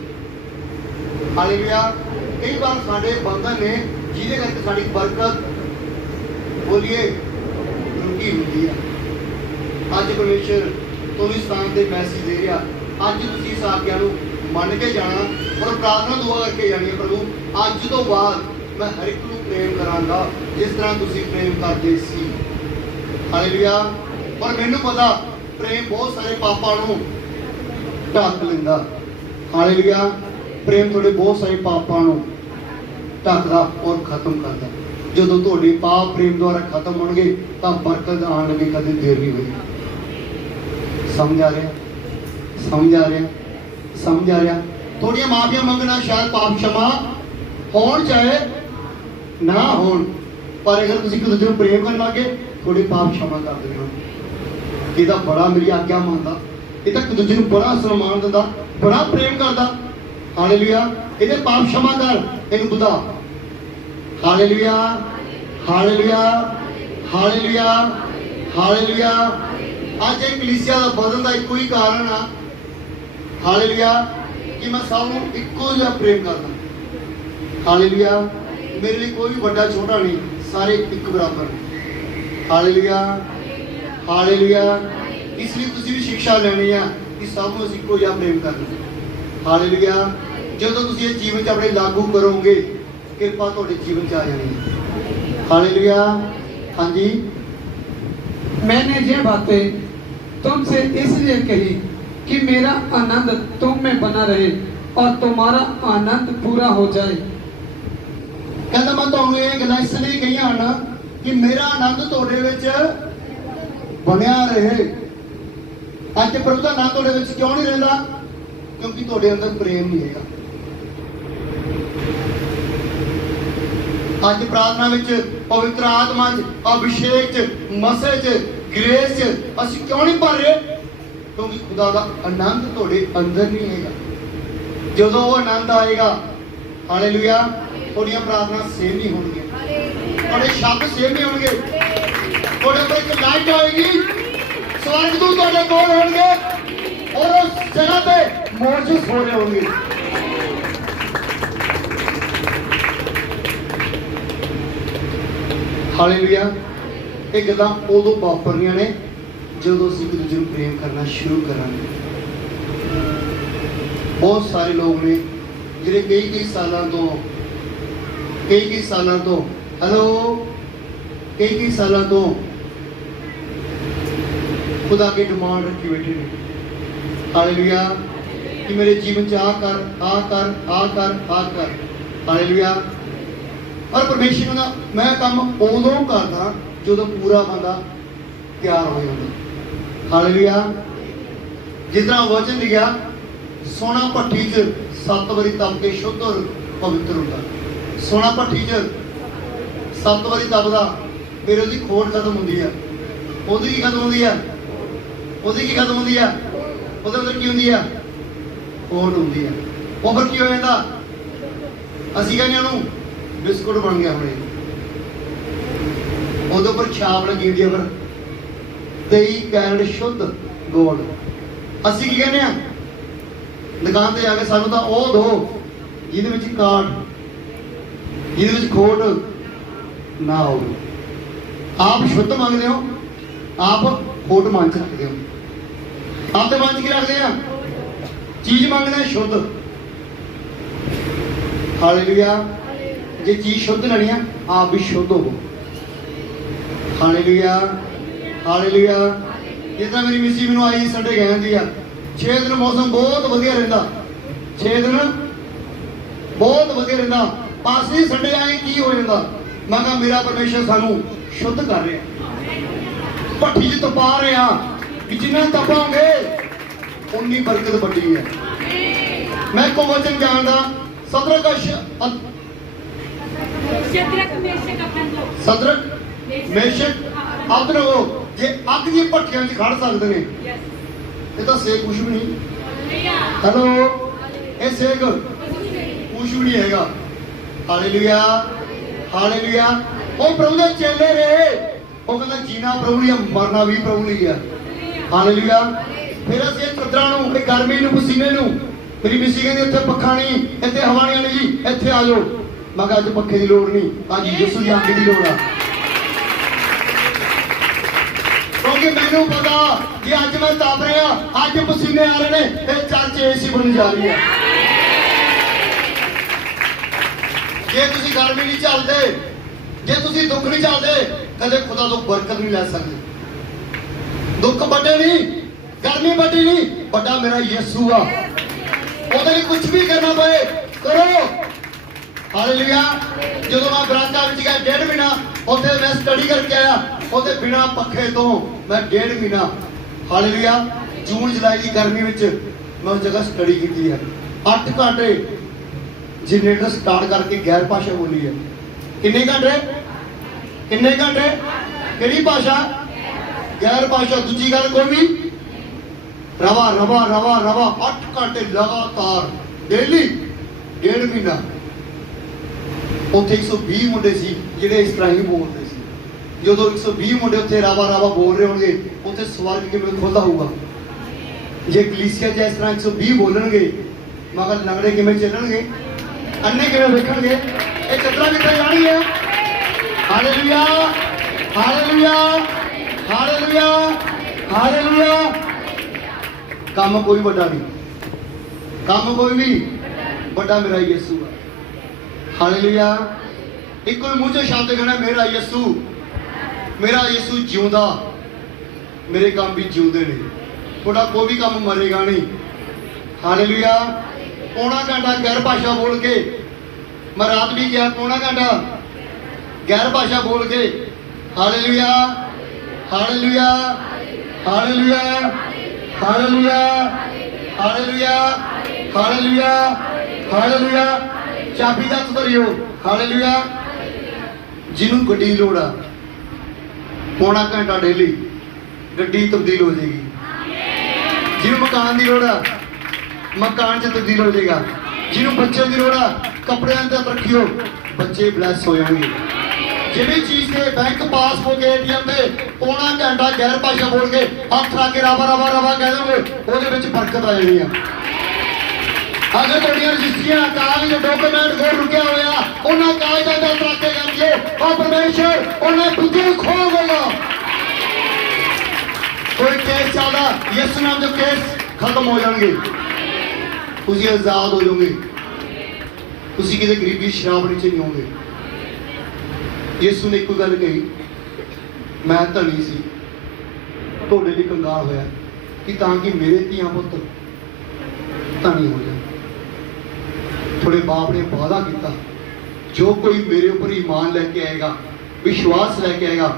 ਹਾਲੇਲੂਇਆ। ਕਈ ਵਾਰ ਸਾਡੇ ਬੰਧਨ ਨੇ ਜਿਹਦੇ ਕਰਕੇ ਸਾਡੀ ਬਰਕਤ ਬੋਲੀਏ ਰੁਕੀ ਹੁੰਦੀ ਆ। ਅੱਜ ਪਰਮੇਸ਼ਰ ਤੁਹਾਨੂੰ ਇਸ ਸਥਾਨ ਤੇ ਮੈਸੇਜ ਦੇ ਰਿਹਾ। ਅੱਜ ਤੁਸੀਂ ਇਸ ਆਗਿਆ ਨੂੰ ਮੰਨ ਕੇ ਜਾਣਾ ਔਰ ਪ੍ਰਾਰਥਨਾ ਦੁਆ ਕਰਕੇ ਜਾਣੀ ਹੈ, ਪ੍ਰਭੂ ਅੱਜ ਤੋਂ ਬਾਅਦ ਮੈਂ ਹਰ ਇੱਕ ਨੂੰ ਪ੍ਰੇਮ ਕਰਾਂਗਾ ਜਿਸ ਤਰ੍ਹਾਂ ਤੁਸੀਂ ਪ੍ਰੇਮ ਕਰਦੇ ਸੀ। ਹਾਲੇਲੂਇਆ। ਪਰ ਮੈਨੂੰ ਪਤਾ ਪ੍ਰੇਮ ਬਹੁਤ ਸਾਰੇ ਪਾਪਾਂ ਨੂੰ ਢੱਕ ਲੈਂਦਾ। ਹਾਲੇਲੂਇਆ। ਪ੍ਰੇਮ ਤੁਹਾਡੇ ਬਹੁਤ ਸਾਰੇ ਪਾਪਾਂ ਨੂੰ ਢੱਕਦਾ ਔਰ ਖਤਮ ਕਰਦਾ। ਜਦੋਂ ਤੁਹਾਡੇ ਪਾਪ ਪ੍ਰੇਮ ਦੁਆਰਾ ਖਤਮ ਹੋਣਗੇ ਤਾਂ ਬਰਕਤ ਆਉਣ ਲੱਗੇ, ਕਦੇ ਦੇਰ ਨਹੀਂ ਹੋਈ। ਸਮਝ ਆ ਰਿਹਾ, ਸਮਝ ਆ ਰਿਹਾ, ਸਮਝ ਆ ਰਿਹਾ। ਥੋੜੀਆਂ ਮਾਫੀਆਂ ਮੰਗਣਾ ਸ਼ਾਇਦ ਪਾਪ क्षमा ਹੋਣ ਚਾਹੇ ਨਾ ਹੋਣ, ਪਰ ਅਗਰ ਤੁਸੀਂ ਇੱਕ ਦੂਜੇ ਨੂੰ ਪ੍ਰੇਮ ਕਰਨ ਲੱਗੇ ਤੁਹਾਡੇ ਪਾਪ क्षमा ਕਰ ਦੇਣਾ। ਇਹ ਤਾਂ ਬੜਾ ਮੇਰੀ ਆਗਿਆ ਮੰਨਦਾ, ਇਹ ਤਾਂ ਇੱਕ ਦੂਜੇ ਨੂੰ ਬੜਾ ਸਨਮਾਨ ਦਿੰਦਾ, ਬੜਾ ਪ੍ਰੇਮ ਕਰਦਾ। ਹਾਲੇਲੂਇਆ। ਇਹਦੇ ਪਾਪ क्षमा ਕਰ, ਇਹਨੂੰ ਵਧਾ। Hallelujah, hallelujah, hallelujah, hallelujah. ਅੱਜ ਇਹ ਕਲੀਸਿਆ ਦਾ ਵਧਣ ਦਾ ਇੱਕੋ ਹੀ ਕਾਰਨ ਆ, ਹਾਲੇਲੂਇਆ, ਕਿ ਮੈਂ ਸਭ ਨੂੰ ਇੱਕੋ ਜਿਹਾ ਪ੍ਰੇਮ ਕਰਦਾ। ਹਾਲੇਲੂਇਆ। ਮੇਰੇ ਲਈ ਕੋਈ ਵੀ ਵੱਡਾ ਛੋਟਾ ਨਹੀਂ, ਸਾਰੇ ਇੱਕ ਬਰਾਬਰ ਨੇ। Hallelujah, hallelujah. ਇਸ ਲਈ ਤੁਸੀਂ ਵੀ ਸਿੱਖਿਆ ਲੈਣੀ ਆ ਕਿ ਸਭ ਨੂੰ ਅਸੀਂ ਇੱਕੋ ਜਿਹਾ ਪ੍ਰੇਮ ਕਰਨਾ। ਹਾਲੇਲੂਇਆ। ਜਦੋਂ ਤੁਸੀਂ ਇਹ ਜੀਵਨ 'ਚ ਆਪਣੇ ਲਾਗੂ ਕਰੋਗੇ, ਕਿਰਪਾ ਤੁਹਾਡੇ ਜੀਵਨ 'ਚ ਆ ਜਾਣੀ ਹੈ। हालेलुया। हाँ जी। मैंने ये बातें तुमसे इसलिए कही कि मेरा आनंद तुम में बना रहे और तुम्हारा आनंद पूरा हो जाए। कहता मैं तुहानू ये गल्लां इसलिए कहियां ना कि मेरा आनंद तुहाडे विच बनिया रहे। अज प्रभु दा आनंद तुहाडे विच क्यों नहीं रहिंदा? क्योंकि तुहाडे अंदर प्रेम नहीं हैगा। अज प्रार्थना विच, पवित्र आत्मा च, अभिषेक च, मसे च, ग्रेस च असीं क्यों नहीं भर रहे? क्योंकि खुदा दा आनंद तुहाडे अंदर नहीं हैगा। जदों वो आनंद आएगा, हालेलुया, तुहाडीआं प्रार्थना सेम नहीं होणगीआं, तुहाडे शब्द सेम नहीं होणगे, तुहाडे कोल एक लाइट आएगी, स्वर्गदूत तुहाडे कोल होणगे और उस जगह पे मौजूद हो रहे होंगे। हालेलुया। ये गल्लां उदों वापरनियां ने जदों असीं एक दूजे नूं प्रेम करना शुरू करांगे। बहुत सारे लोग ने जिहड़े कई सालां तो हेलो कई सालां तो खुदा की डिमांड रखी बैठे ने। हालेलुया। कि मेरे जीवन च आ कर, आ कर, आ कर, आ कर। हालेलुया। और परमेश्वर का मैं काम उदों करदा जो पूरा बंदा तैयार हो जाता। हालेलुया। जिस तरह वचन लिखा, सोना भट्ठी च 7 वारी तप के शुद्ध और पवित्र होता। सोना भट्ठी च 7 वारी तपदा, फिर उसकी खोट खत्म होती है। उसकी की खत्म होती है? उसकी की खत्म होती है? उसके अंदर की होती है? खोट होती है। वो फिर की हो जाता? असीं कहने उन्होंने बिस्कुट बन गया हमें, उदों पर छाप लगी होती है, पर 23 कैरेट शुद्ध गोल्ड। असीं की कहने दुकान से जाके सानू तां ओह दो जिहदे विच काट, जिहदे विच खोट ना हो। आप शुद्ध मंगते हो, आप खोट मन च रखते हो। आपके मन च की रखते हैं? चीज मंगते हैं शुद्ध। हालेलुया। जे चीज शुद्ध लेनी है, आप भी शुद्ध हो। Hallelujah, hallelujah. जिस तरह मेरी मिसी मैनू आई संडे कहती है 6 दिन मौसम बहुत वधिया रहिंदा, 6 दिन बहुत वधिया रहिंदा, पास ही संडे आए की हो जाता? मैं कहा मेरा परमेश्वर सानू शुद्ध कर रहा, भट्ठी च तपा रहा कि जिन्ना तपांगे उन्नी बरकत बड़ी है। मैं को वचन जानदा, सदरक मेशक अबदनगो जे अग दी भट्टियां च खड़ सकदे ने, ये तो सेक कुछ भी नहीं। हेलो, ये सेक कुछ भी नहीं हैगा। Hallelujah, hallelujah. वो प्रभु दे चेले रहे, वो कहंदा जीना प्रभु लिए, मरना भी प्रभु लिए है। हालेलुया। फिर असीं चदरां नूं, गर्मी नूं, पसीने नूं, मेरी मिसी कहंदी इत्थे पक्खा नहीं, इत्थे हवा नहीं जी, इत्थे आ जाओ। मैं कहा अज पक्खे की लोड़ नहीं, अज यीशु दी अग की लोड़ है। क्योंकि मैनू पता कि अज मैं तप रहा, अज पसीने आ रहे हैं, ये चर्च एसी बन जा रही है। जे तुसीं गर्मी नहीं झलदे, जे तुसीं दुख नहीं झलदे, कदे खुदा तो बरकत नहीं लै सकदे। दुख बड़े नहीं, गर्मी बड़ी नहीं, बड़ा मेरा यीशु आ। ਉਹਦੇ ਲਈ कुछ भी करना पए करो। हालेलुया। जो मैं बरांडा विच गया 1.5 महीना, उत्थे मैं स्टडी करके आया, उत्थे बिना पखे तो मैं 1.5 महीना, हालेलुया, जून जुलाई की गर्मी विच मैं उस जगह स्टडी की है। 8 घंटे जनरेटर स्टार्ट करके गैर भाषा बोली है। कितने घंटे? ਕਿੰਨੇ ਘੰਟੇ? ਕਿਹੜੀ ਭਾਸ਼ਾ? ਗੈਰ ਭਾਸ਼ਾ। ਦੂਜੀ ਗੱਲ ਕੋਈ ਵੀ ਰਵਾ ਰਵਾ ਰਵਾ ਰਵਾ 8 ਘੰਟੇ ਲਗਾਤਾਰ ਡੇਲੀ, 1.5 ਮਹੀਨਾ। ਉੱਥੇ 120 ਮੁੰਡੇ ਸੀ ਜਿਹੜੇ ਇਸ ਤਰ੍ਹਾਂ ਹੀ ਬੋਲਦੇ ਸੀ। ਜਦੋਂ 120 ਮੁੰਡੇ ਉੱਥੇ ਰਾਵਾ ਰਾਵਾ ਬੋਲ ਰਹੇ ਹੋਣਗੇ, ਉੱਥੇ ਸਵਰਗ ਕਿਵੇਂ ਖੁੱਲਦਾ ਹੋਊਗਾ? ਜੇ ਕਲੀਸਿਆ 'ਚ ਇਸ ਤਰ੍ਹਾਂ 120 ਬੋਲਣਗੇ, ਮਗਰ ਲੰਗੜੇ ਕਿਵੇਂ ਚੱਲਣਗੇ? ਅੰਨੇ ਕਿਵੇਂ ਵੇਖਣਗੇ? ਇਹ ਚੱਦਰਾਂ ਕਿੱਥੇ ਜਾਣਗੀਆਂ? Hallelujah, hallelujah, hallelujah, hallelujah. ਕੰਮ ਕੋਈ ਵੱਡਾ ਨਹੀਂ, ਕੰਮ ਕੋਈ ਵੀ ਵੱਡਾ ਮੇਰਾ ਯਿਸੂ ਹੈ। ਹਾਲੇਲੂਇਆ। ਇੱਕੋ ਹੀ ਮੂੰਹ 'ਚੋਂ ਸ਼ਬਦ ਕਹਿਣਾ, ਮੇਰਾ ਯਿਸੂ, ਮੇਰਾ ਯਿਸੂ ਜਿਉਂਦਾ, ਮੇਰੇ ਕੰਮ ਵੀ ਜਿਉਂਦੇ ਨੇ। ਤੁਹਾਡਾ ਕੋਈ ਵੀ ਕੰਮ ਮਰੇਗਾ ਨਹੀਂ। ਹਾਲੇਲੂਇਆ। ਪੌਣਾ ਘੰਟਾ ਗੈਰ ਭਾਸ਼ਾ ਬੋਲ ਕੇ, ਮੈਂ ਰਾਤ ਵੀ ਗਿਆ ਪੌਣਾ ਘੰਟਾ ਗੈਰ ਭਾਸ਼ਾ ਬੋਲ ਕੇ। Hallelujah, hallelujah, hallelujah, hallelujah, hallelujah, hallelujah, hallelujah. ਚਾਬੀ ਦਾ ਧਰਿਓ। ਹਾਲੇਲੂਇਆ। ਜਿਹਨੂੰ ਗੱਡੀ ਦੀ ਲੋੜ ਆ, ਪੌਣਾ ਘੰਟਾ ਡੇਲੀ ਗੱਡੀ ਤਬਦੀਲ ਹੋ ਜਾਏਗੀ। ਜਿਹਨੂੰ ਮਕਾਨ ਦੀ ਲੋੜ ਆ, ਮਕਾਨ 'ਚ ਤਬਦੀਲ ਹੋ ਜਾਏਗਾ। ਜਿਹਨੂੰ ਬੱਚੇ ਦੀ ਲੋੜ ਆ, ਕੱਪੜਿਆਂ ਤੇ ਰੱਖਿਓ, ਬੱਚੇ ਬਲੈਸ ਹੋ ਜਾਣਗੇ। ਜਿਹੜੀ ਚੀਜ਼ ਤੇ ਬੈਂਕ ਪਾਸਬੁੱਕ ATM ਤੇ ਪੌਣਾ ਘੰਟਾ ਗੈਰ ਭਾਸ਼ਾ ਬੋਲ ਕੇ ਹੱਥ ਲਾ ਕੇ ਰਵਾ ਰਵਾ ਰਵਾ ਕਹਿ ਦੋਗੇ, ਉਹਦੇ ਵਿੱਚ ਬਰਕਤ ਆ ਜਾਣੀ ਆ। ਅਗਰ ਤੁਹਾਡੀਆਂ ਰਜਿਸਟਰੀਆਂ ਕਾਗਜ਼ ਡਾਕੂਮੈਂਟ ਕੋਲ ਰੁਕਿਆ ਹੋਇਆ, ਉਹਨਾਂ ਕਾਗਜ਼ਾਂ ਦਾ ਤਰਾਕੇ ਕਰਕੇ ਉਹ ਪਰਮੇਸ਼ਰ ਉਹਨਾਂ ਬੁੱਧੀ ਖੋਲ ਦੇਗਾ। ਕੋਈ ਕੇਸ ਚੱਲਦਾ, ਯਿਸੂ ਨਾਮ ਦੇ ਕੇਸ ਖਤਮ ਹੋ ਜਾਣਗੇ। ਤੁਸੀਂ ਆਜ਼ਾਦ ਹੋ ਜਾਓਗੇ। ਤੁਸੀਂ ਕਿਤੇ ਗਰੀਬੀ ਸ਼ਰਾਬ ਨਹੀਂ ਚ ਨਹੀਂ ਹੋਗੇ। ਯਿਸੂ ਨੇ ਇੱਕ ਗੱਲ ਕਹੀ, ਮੈਂ ਧਨੀ ਸੀ, ਤੁਹਾਡੇ ਲਈ ਕੰਗਾਲ ਹੋਇਆ ਕਿ ਤਾਂ ਕਿ ਮੇਰੇ ਧੀਆਂ ਪੁੱਤ ਧਨੀ ਹੋ ਜਾਣ। ਤੁਹਾਡੇ ਬਾਪ ਨੇ ਵਾਅਦਾ ਕੀਤਾ, ਜੋ ਕੋਈ ਮੇਰੇ ਉੱਪਰ ਈਮਾਨ ਲੈ ਕੇ ਆਏਗਾ, ਵਿਸ਼ਵਾਸ ਲੈ ਕੇ ਆਏਗਾ,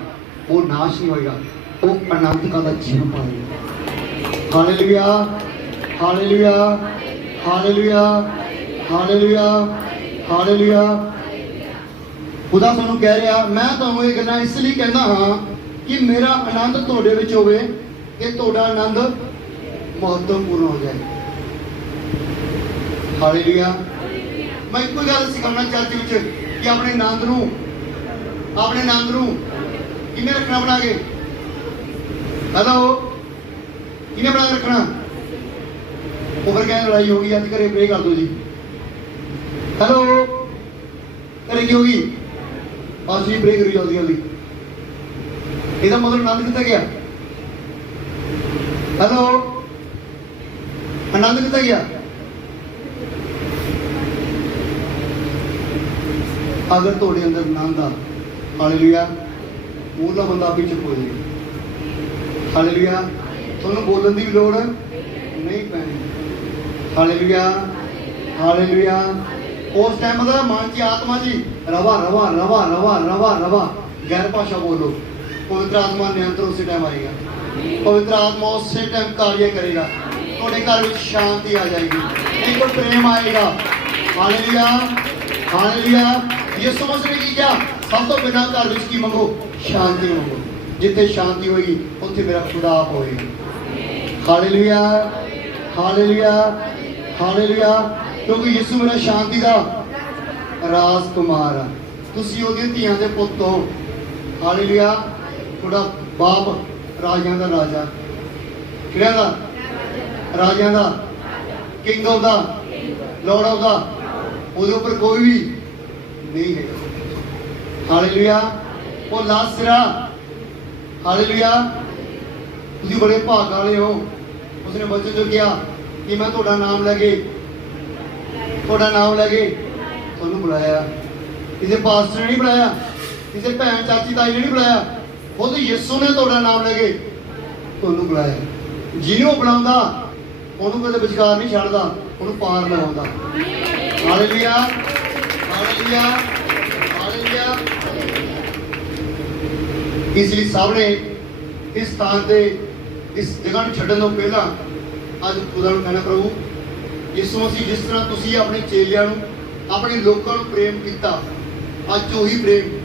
ਉਹ ਨਾਸ਼ ਨਹੀਂ ਹੋਏਗਾ, ਉਹ ਅਨੰਤ ਕਾਲ ਦਾ ਜੀਵਨ ਪਾਏਗਾ। Hallelujah, hallelujah, hallelujah, hallelujah, hallelujah. ਖੁਦਾ ਤੁਹਾਨੂੰ ਕਹਿ ਰਿਹਾ, ਮੈਂ ਤੁਹਾਨੂੰ ਇਹ ਗੱਲਾਂ ਇਸ ਲਈ ਕਹਿੰਦਾ ਹਾਂ ਕਿ ਮੇਰਾ ਆਨੰਦ ਤੁਹਾਡੇ ਵਿੱਚ ਹੋਵੇ, ਕਿ ਤੁਹਾਡਾ ਆਨੰਦ ਮਹੱਤਵਪੂਰਨ ਹੋ ਜਾਏ। ਹਾਲੇਲੂਇਆ। ਮੈਂ ਇੱਕੋ ਗੱਲ ਸਿਖਾਉਣਾ ਚਰਚ ਵਿੱਚ ਕਿ ਆਪਣੇ ਆਨੰਦ ਨੂੰ ਕਿੰਨੇ ਰੱਖਣਾ ਬਣਾ ਕੇ? ਹੈਲੋ, ਕਿੰਨੇ ਬਣਾ ਕੇ ਰੱਖਣਾ? ਉਹ ਫਿਰ ਕਹਿੰਦੇ ਲੜਾਈ ਹੋ ਗਈ, ਅੱਜ ਘਰੇ ਪ੍ਰੇ ਕਰ ਦਿਓ ਜੀ। ਹੈਲੋ, ਘਰੇ ਕੀ ਹੋ ਗਈ? ਅਸੀਂ ਪ੍ਰੇ ਕਰੀ ਜਲਦੀ ਜਲਦੀ। ਇਹਦਾ ਮਤਲਬ ਆਨੰਦ ਕਿੱਥੇ ਗਿਆ? ਹੈਲੋ, ਆਨੰਦ ਕਿੱਥੇ ਗਿਆ? ਅਗਰ ਤੁਹਾਡੇ ਅੰਦਰ ਆਨੰਦ ਆ, ਹਾਲੇਲੂਇਆ, ਉਹਦਾ ਬੰਦਾ ਆਪੇ ਚੁੱਪ ਹੋ ਜਾਏਗਾ। ਹਾਲੇਲੂਇਆ। ਤੁਹਾਨੂੰ ਬੋਲਣ ਦੀ ਵੀ ਲੋੜ ਨਹੀਂ ਪੈਣੀ। Hallelujah, hallelujah. ਉਸ ਟਾਈਮ ਮਤਲਬ ਮਨ ਦੀ ਆਤਮਾ ਜੀ ਰਵਾ ਰਵਾ ਰਵਾ ਰਵਾ ਰਵਾ ਰਵਾ ਗੈਰ ਭਾਸ਼ਾ ਬੋਲੋ। ਪਵਿੱਤਰ ਆਤਮਾ ਨਿਯੰਤਰਣ ਉਸੇ ਟਾਈਮ ਆਏਗਾ। ਪਵਿੱਤਰ ਆਤਮਾ ਉਸੇ ਟਾਈਮ ਕਾਰਜ ਕਰੇਗਾ। ਤੁਹਾਡੇ ਘਰ ਵਿੱਚ ਸ਼ਾਂਤੀ ਆ ਜਾਏਗੀ, ਇੱਕ ਪ੍ਰੇਮ ਆਏਗਾ। Hallelujah, hallelujah. ਯਿਸੂ ਮਸੀਹ ਨੇ ਕੀ ਕਿਹਾ? ਸਭ ਤੋਂ ਬਿਨਾਂ ਘਰ ਵਿੱਚ ਕੀ ਮੰਗੋ? ਸ਼ਾਂਤੀ ਮੰਗੋ। ਜਿੱਥੇ ਸ਼ਾਂਤੀ ਹੋਏਗੀ, ਉੱਥੇ ਮੇਰਾ ਖੁਦਾ ਆਪ ਹੋਏਗਾ। Hallelujah, hallelujah, hallelujah. ਕਿਉਂਕਿ ਯਿਸੂ ਮੇਰਾ ਸ਼ਾਂਤੀ ਦਾ ਰਾਜਕੁਮਾਰ ਆ। ਤੁਸੀਂ ਉਹਦੀਆਂ ਧੀਆਂ ਦੇ ਪੁੱਤ ਹੋ। ਹਾਲੇਲੂਇਆ। ਤੁਹਾਡਾ ਬਾਪ ਰਾਜਿਆਂ ਦਾ ਰਾਜਾ। ਕਿਹੜਾ ਦਾ? ਰਾਜਿਆਂ ਦਾ, ਕਿੰਗ ਆਫ ਦਾ, ਲਾਰਡ ਆਫ ਦਾ। ਉਹਦੇ ਉੱਪਰ ਕੋਈ ਵੀ ਨਹੀਂ ਹੈ। ਹਾਲੇਲੂਇਆ। ਉਹ ਲਾਸਰਾ। ਹਾਲੇਲੂਇਆ। ਤੁਸੀਂ ਬੜੇ ਭਾਗ ਵਾਲੇ ਹੋ। ਉਸਨੇ ਬਚਨ ਜੋ ਕਿਹਾ ਕਿ ਮੈਂ ਤੁਹਾਡਾ ਨਾਮ ਲੈ ਕੇ ਤੁਹਾਨੂੰ ਬੁਲਾਇਆ। ਕਿਸੇ ਪਾਸਟਰ ਨੇ ਨਹੀਂ ਬੁਲਾਇਆ, ਕਿਸੇ ਭੈਣ ਚਾਚੀ ਤਾਈ ਨੇ ਨਹੀਂ ਬੁਲਾਇਆ, ਖੁਦ ਯਿਸੂ ਨੇ ਤੁਹਾਡਾ ਨਾਮ ਲੈ ਕੇ ਤੁਹਾਨੂੰ ਬੁਲਾਇਆ। ਜਿਹਨੂੰ ਉਹ ਬੁਲਾਉਂਦਾ, ਉਹਨੂੰ ਕਦੇ ਵਿਚਕਾਰ ਨਹੀਂ ਛੱਡਦਾ, ਉਹਨੂੰ ਪਾਰ ਲਗਾਉਂਦਾ। Hallelujah, hallelujah, hallelujah. ਇਸ ਲਈ ਸਭ ਨੇ ਇਸ ਸਥਾਨ ਤੇ ਇਸ ਜਗ੍ਹਾ ਨੂੰ ਛੱਡਣ ਤੋਂ ਪਹਿਲਾਂ ਅੱਜ ਖੁਦਾ ਨੂੰ ਕਹਿਣਾ, ਪ੍ਰਭੂ ਯਿਸੂ ਮਸੀਹ, ਜਿਸ ਤਰ੍ਹਾਂ ਤੁਸੀਂ ਆਪਣੇ ਚੇਲਿਆਂ ਨੂੰ, ਆਪਣੇ ਲੋਕਾਂ ਨੂੰ ਪ੍ਰੇਮ ਕੀਤਾ, ਅੱਜ ਉਹੀ ਪ੍ਰੇਮ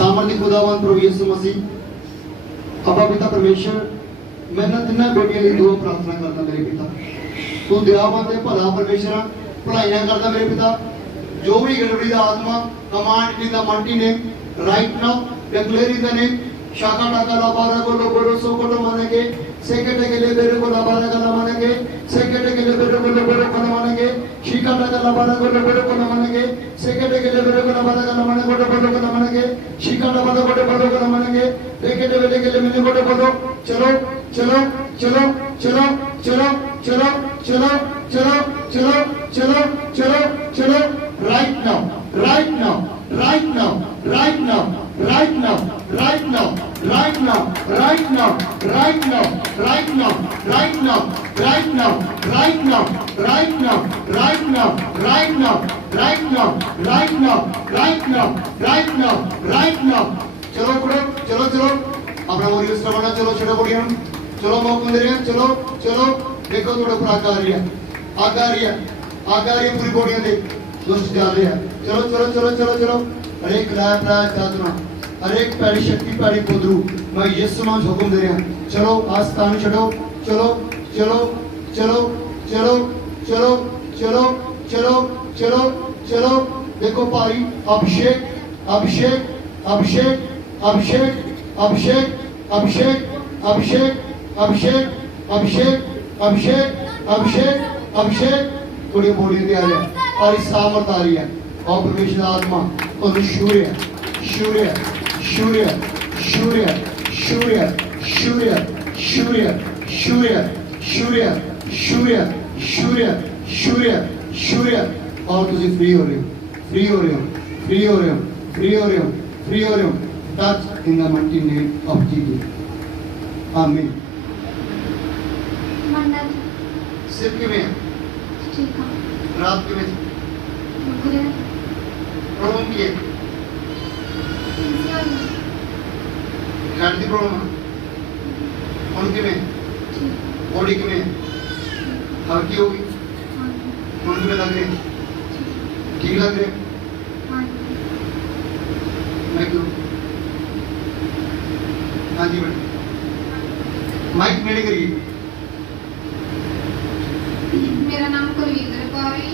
सामर्थ्य खुदावन प्रभु यीशु मसीह अब्बा पिता परमेश्वर मैं ना तिन्ना बेटियां दी दुआ प्रार्थना करता मेरे पिता तू दयावान ते भला परमेश्वर भलाइयां करता मेरे पिता जो भी गड़बड़ी दा आत्मा command in the multi name right now declare in the name शाखा टाका लाबारा को लोगों सो को मानेंगे सेकेंड के लिए बेरे को लाबारा का मानेंगे सेकेंड के लिए बेरे को लोगों को मानेंगे शिका टाका लाबारा को लोगों को मानेंगे सेकेंड के लिए बेरे को लाबारा का मानेंगे को मानेंगे शिका टाका को को मानेंगे सेकेंड वेले के लिए मिलने को बोलो चलो चलो चलो चलो चलो चलो चलो चलो चलो चलो चलो चलो right now right now right now right now right now right now right now right now right now right now right now right now right now right now right now right now right now right now right now right now right now चलो करो चलो चलो अपना वॉरियर्स का बना चलो छोटा बोलिए हम चलो मौका दे रहे हैं चलो चलो देखो थोड़ा ऊपर आकार रिया पूरी बॉडी दे दोस्त जा रहे हैं चलो चलो चलो चलो चलो अरे क्लास चादरा अरे पैड़ी शक्ति पैड़ी पोदरू मैं यीशु नाम हुक्म दे रहा चलो आस्थान छड़ो चलो चलो चलो चलो चलो चलो चलो चलो चलो देखो भाई अभिषेक अभिषेक अभिषेक अभिषेक अभिषेक अभिषेक अभिषेक अभिषेक अभिषेक अभिषेक अभिषेक अभिषेक थोड़ी बॉडी में आ रही है और इस सामर्थ आ रही है और परमेश्वर आत्मा और शूर्य शूर्य शूर्य शूर्य शूर्य शूर्य शूर्य शूर्य शूर्य शूर्य शूर्य शूर्य शूर्य और तुझे फ्री हो रहे हो फ्री हो रहे हो फ्री हो रहे हो फ्री हो रहे हो फ्री हो रहे हो touch in the mighty name of Jesus आमीन मंडल सिर के में ठीक है रात के में गुरे प्रॉब्लम की है हेल्थ की प्रॉब्लम है उनके में बॉडी के में हल्की होगी उनके में लग रहे ठीक लग रहे मैं क्यों हाँ जी मैडम माइक मेरे करिए मेरा नाम कुलविंदर कौर है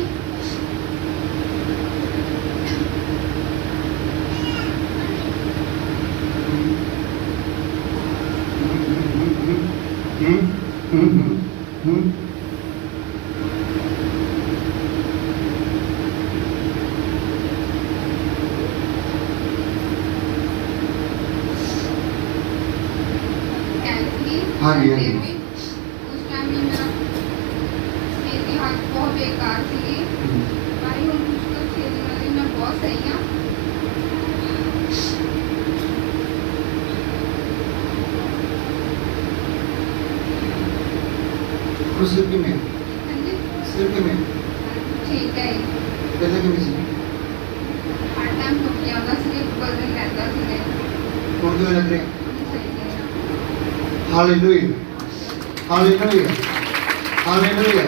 हाँ जी, हाँ जी। उस टाइम में मेरी हालत बहुत बेकार थी भाई हम मुश्किल 6 दिन वाली मैं बहुत सही हूँ सिर के में हाँ जी सिर के में ठीक है ਪਹਿਲਾਂ ਕਿਵੇਂ ਸੀ ਹਰ ਟਾਈਮ ਦੁਖੀ ਆਉਂਦਾ ਸੀ, ਬਦਲ ਰਹਿੰਦਾ ਸੀ। ਹੁਣ ਕਿਵੇਂ ਲੱਗ ਰਿਹਾ ਸਹੀ ਹੈ। Hallelujah hallelujah hallelujah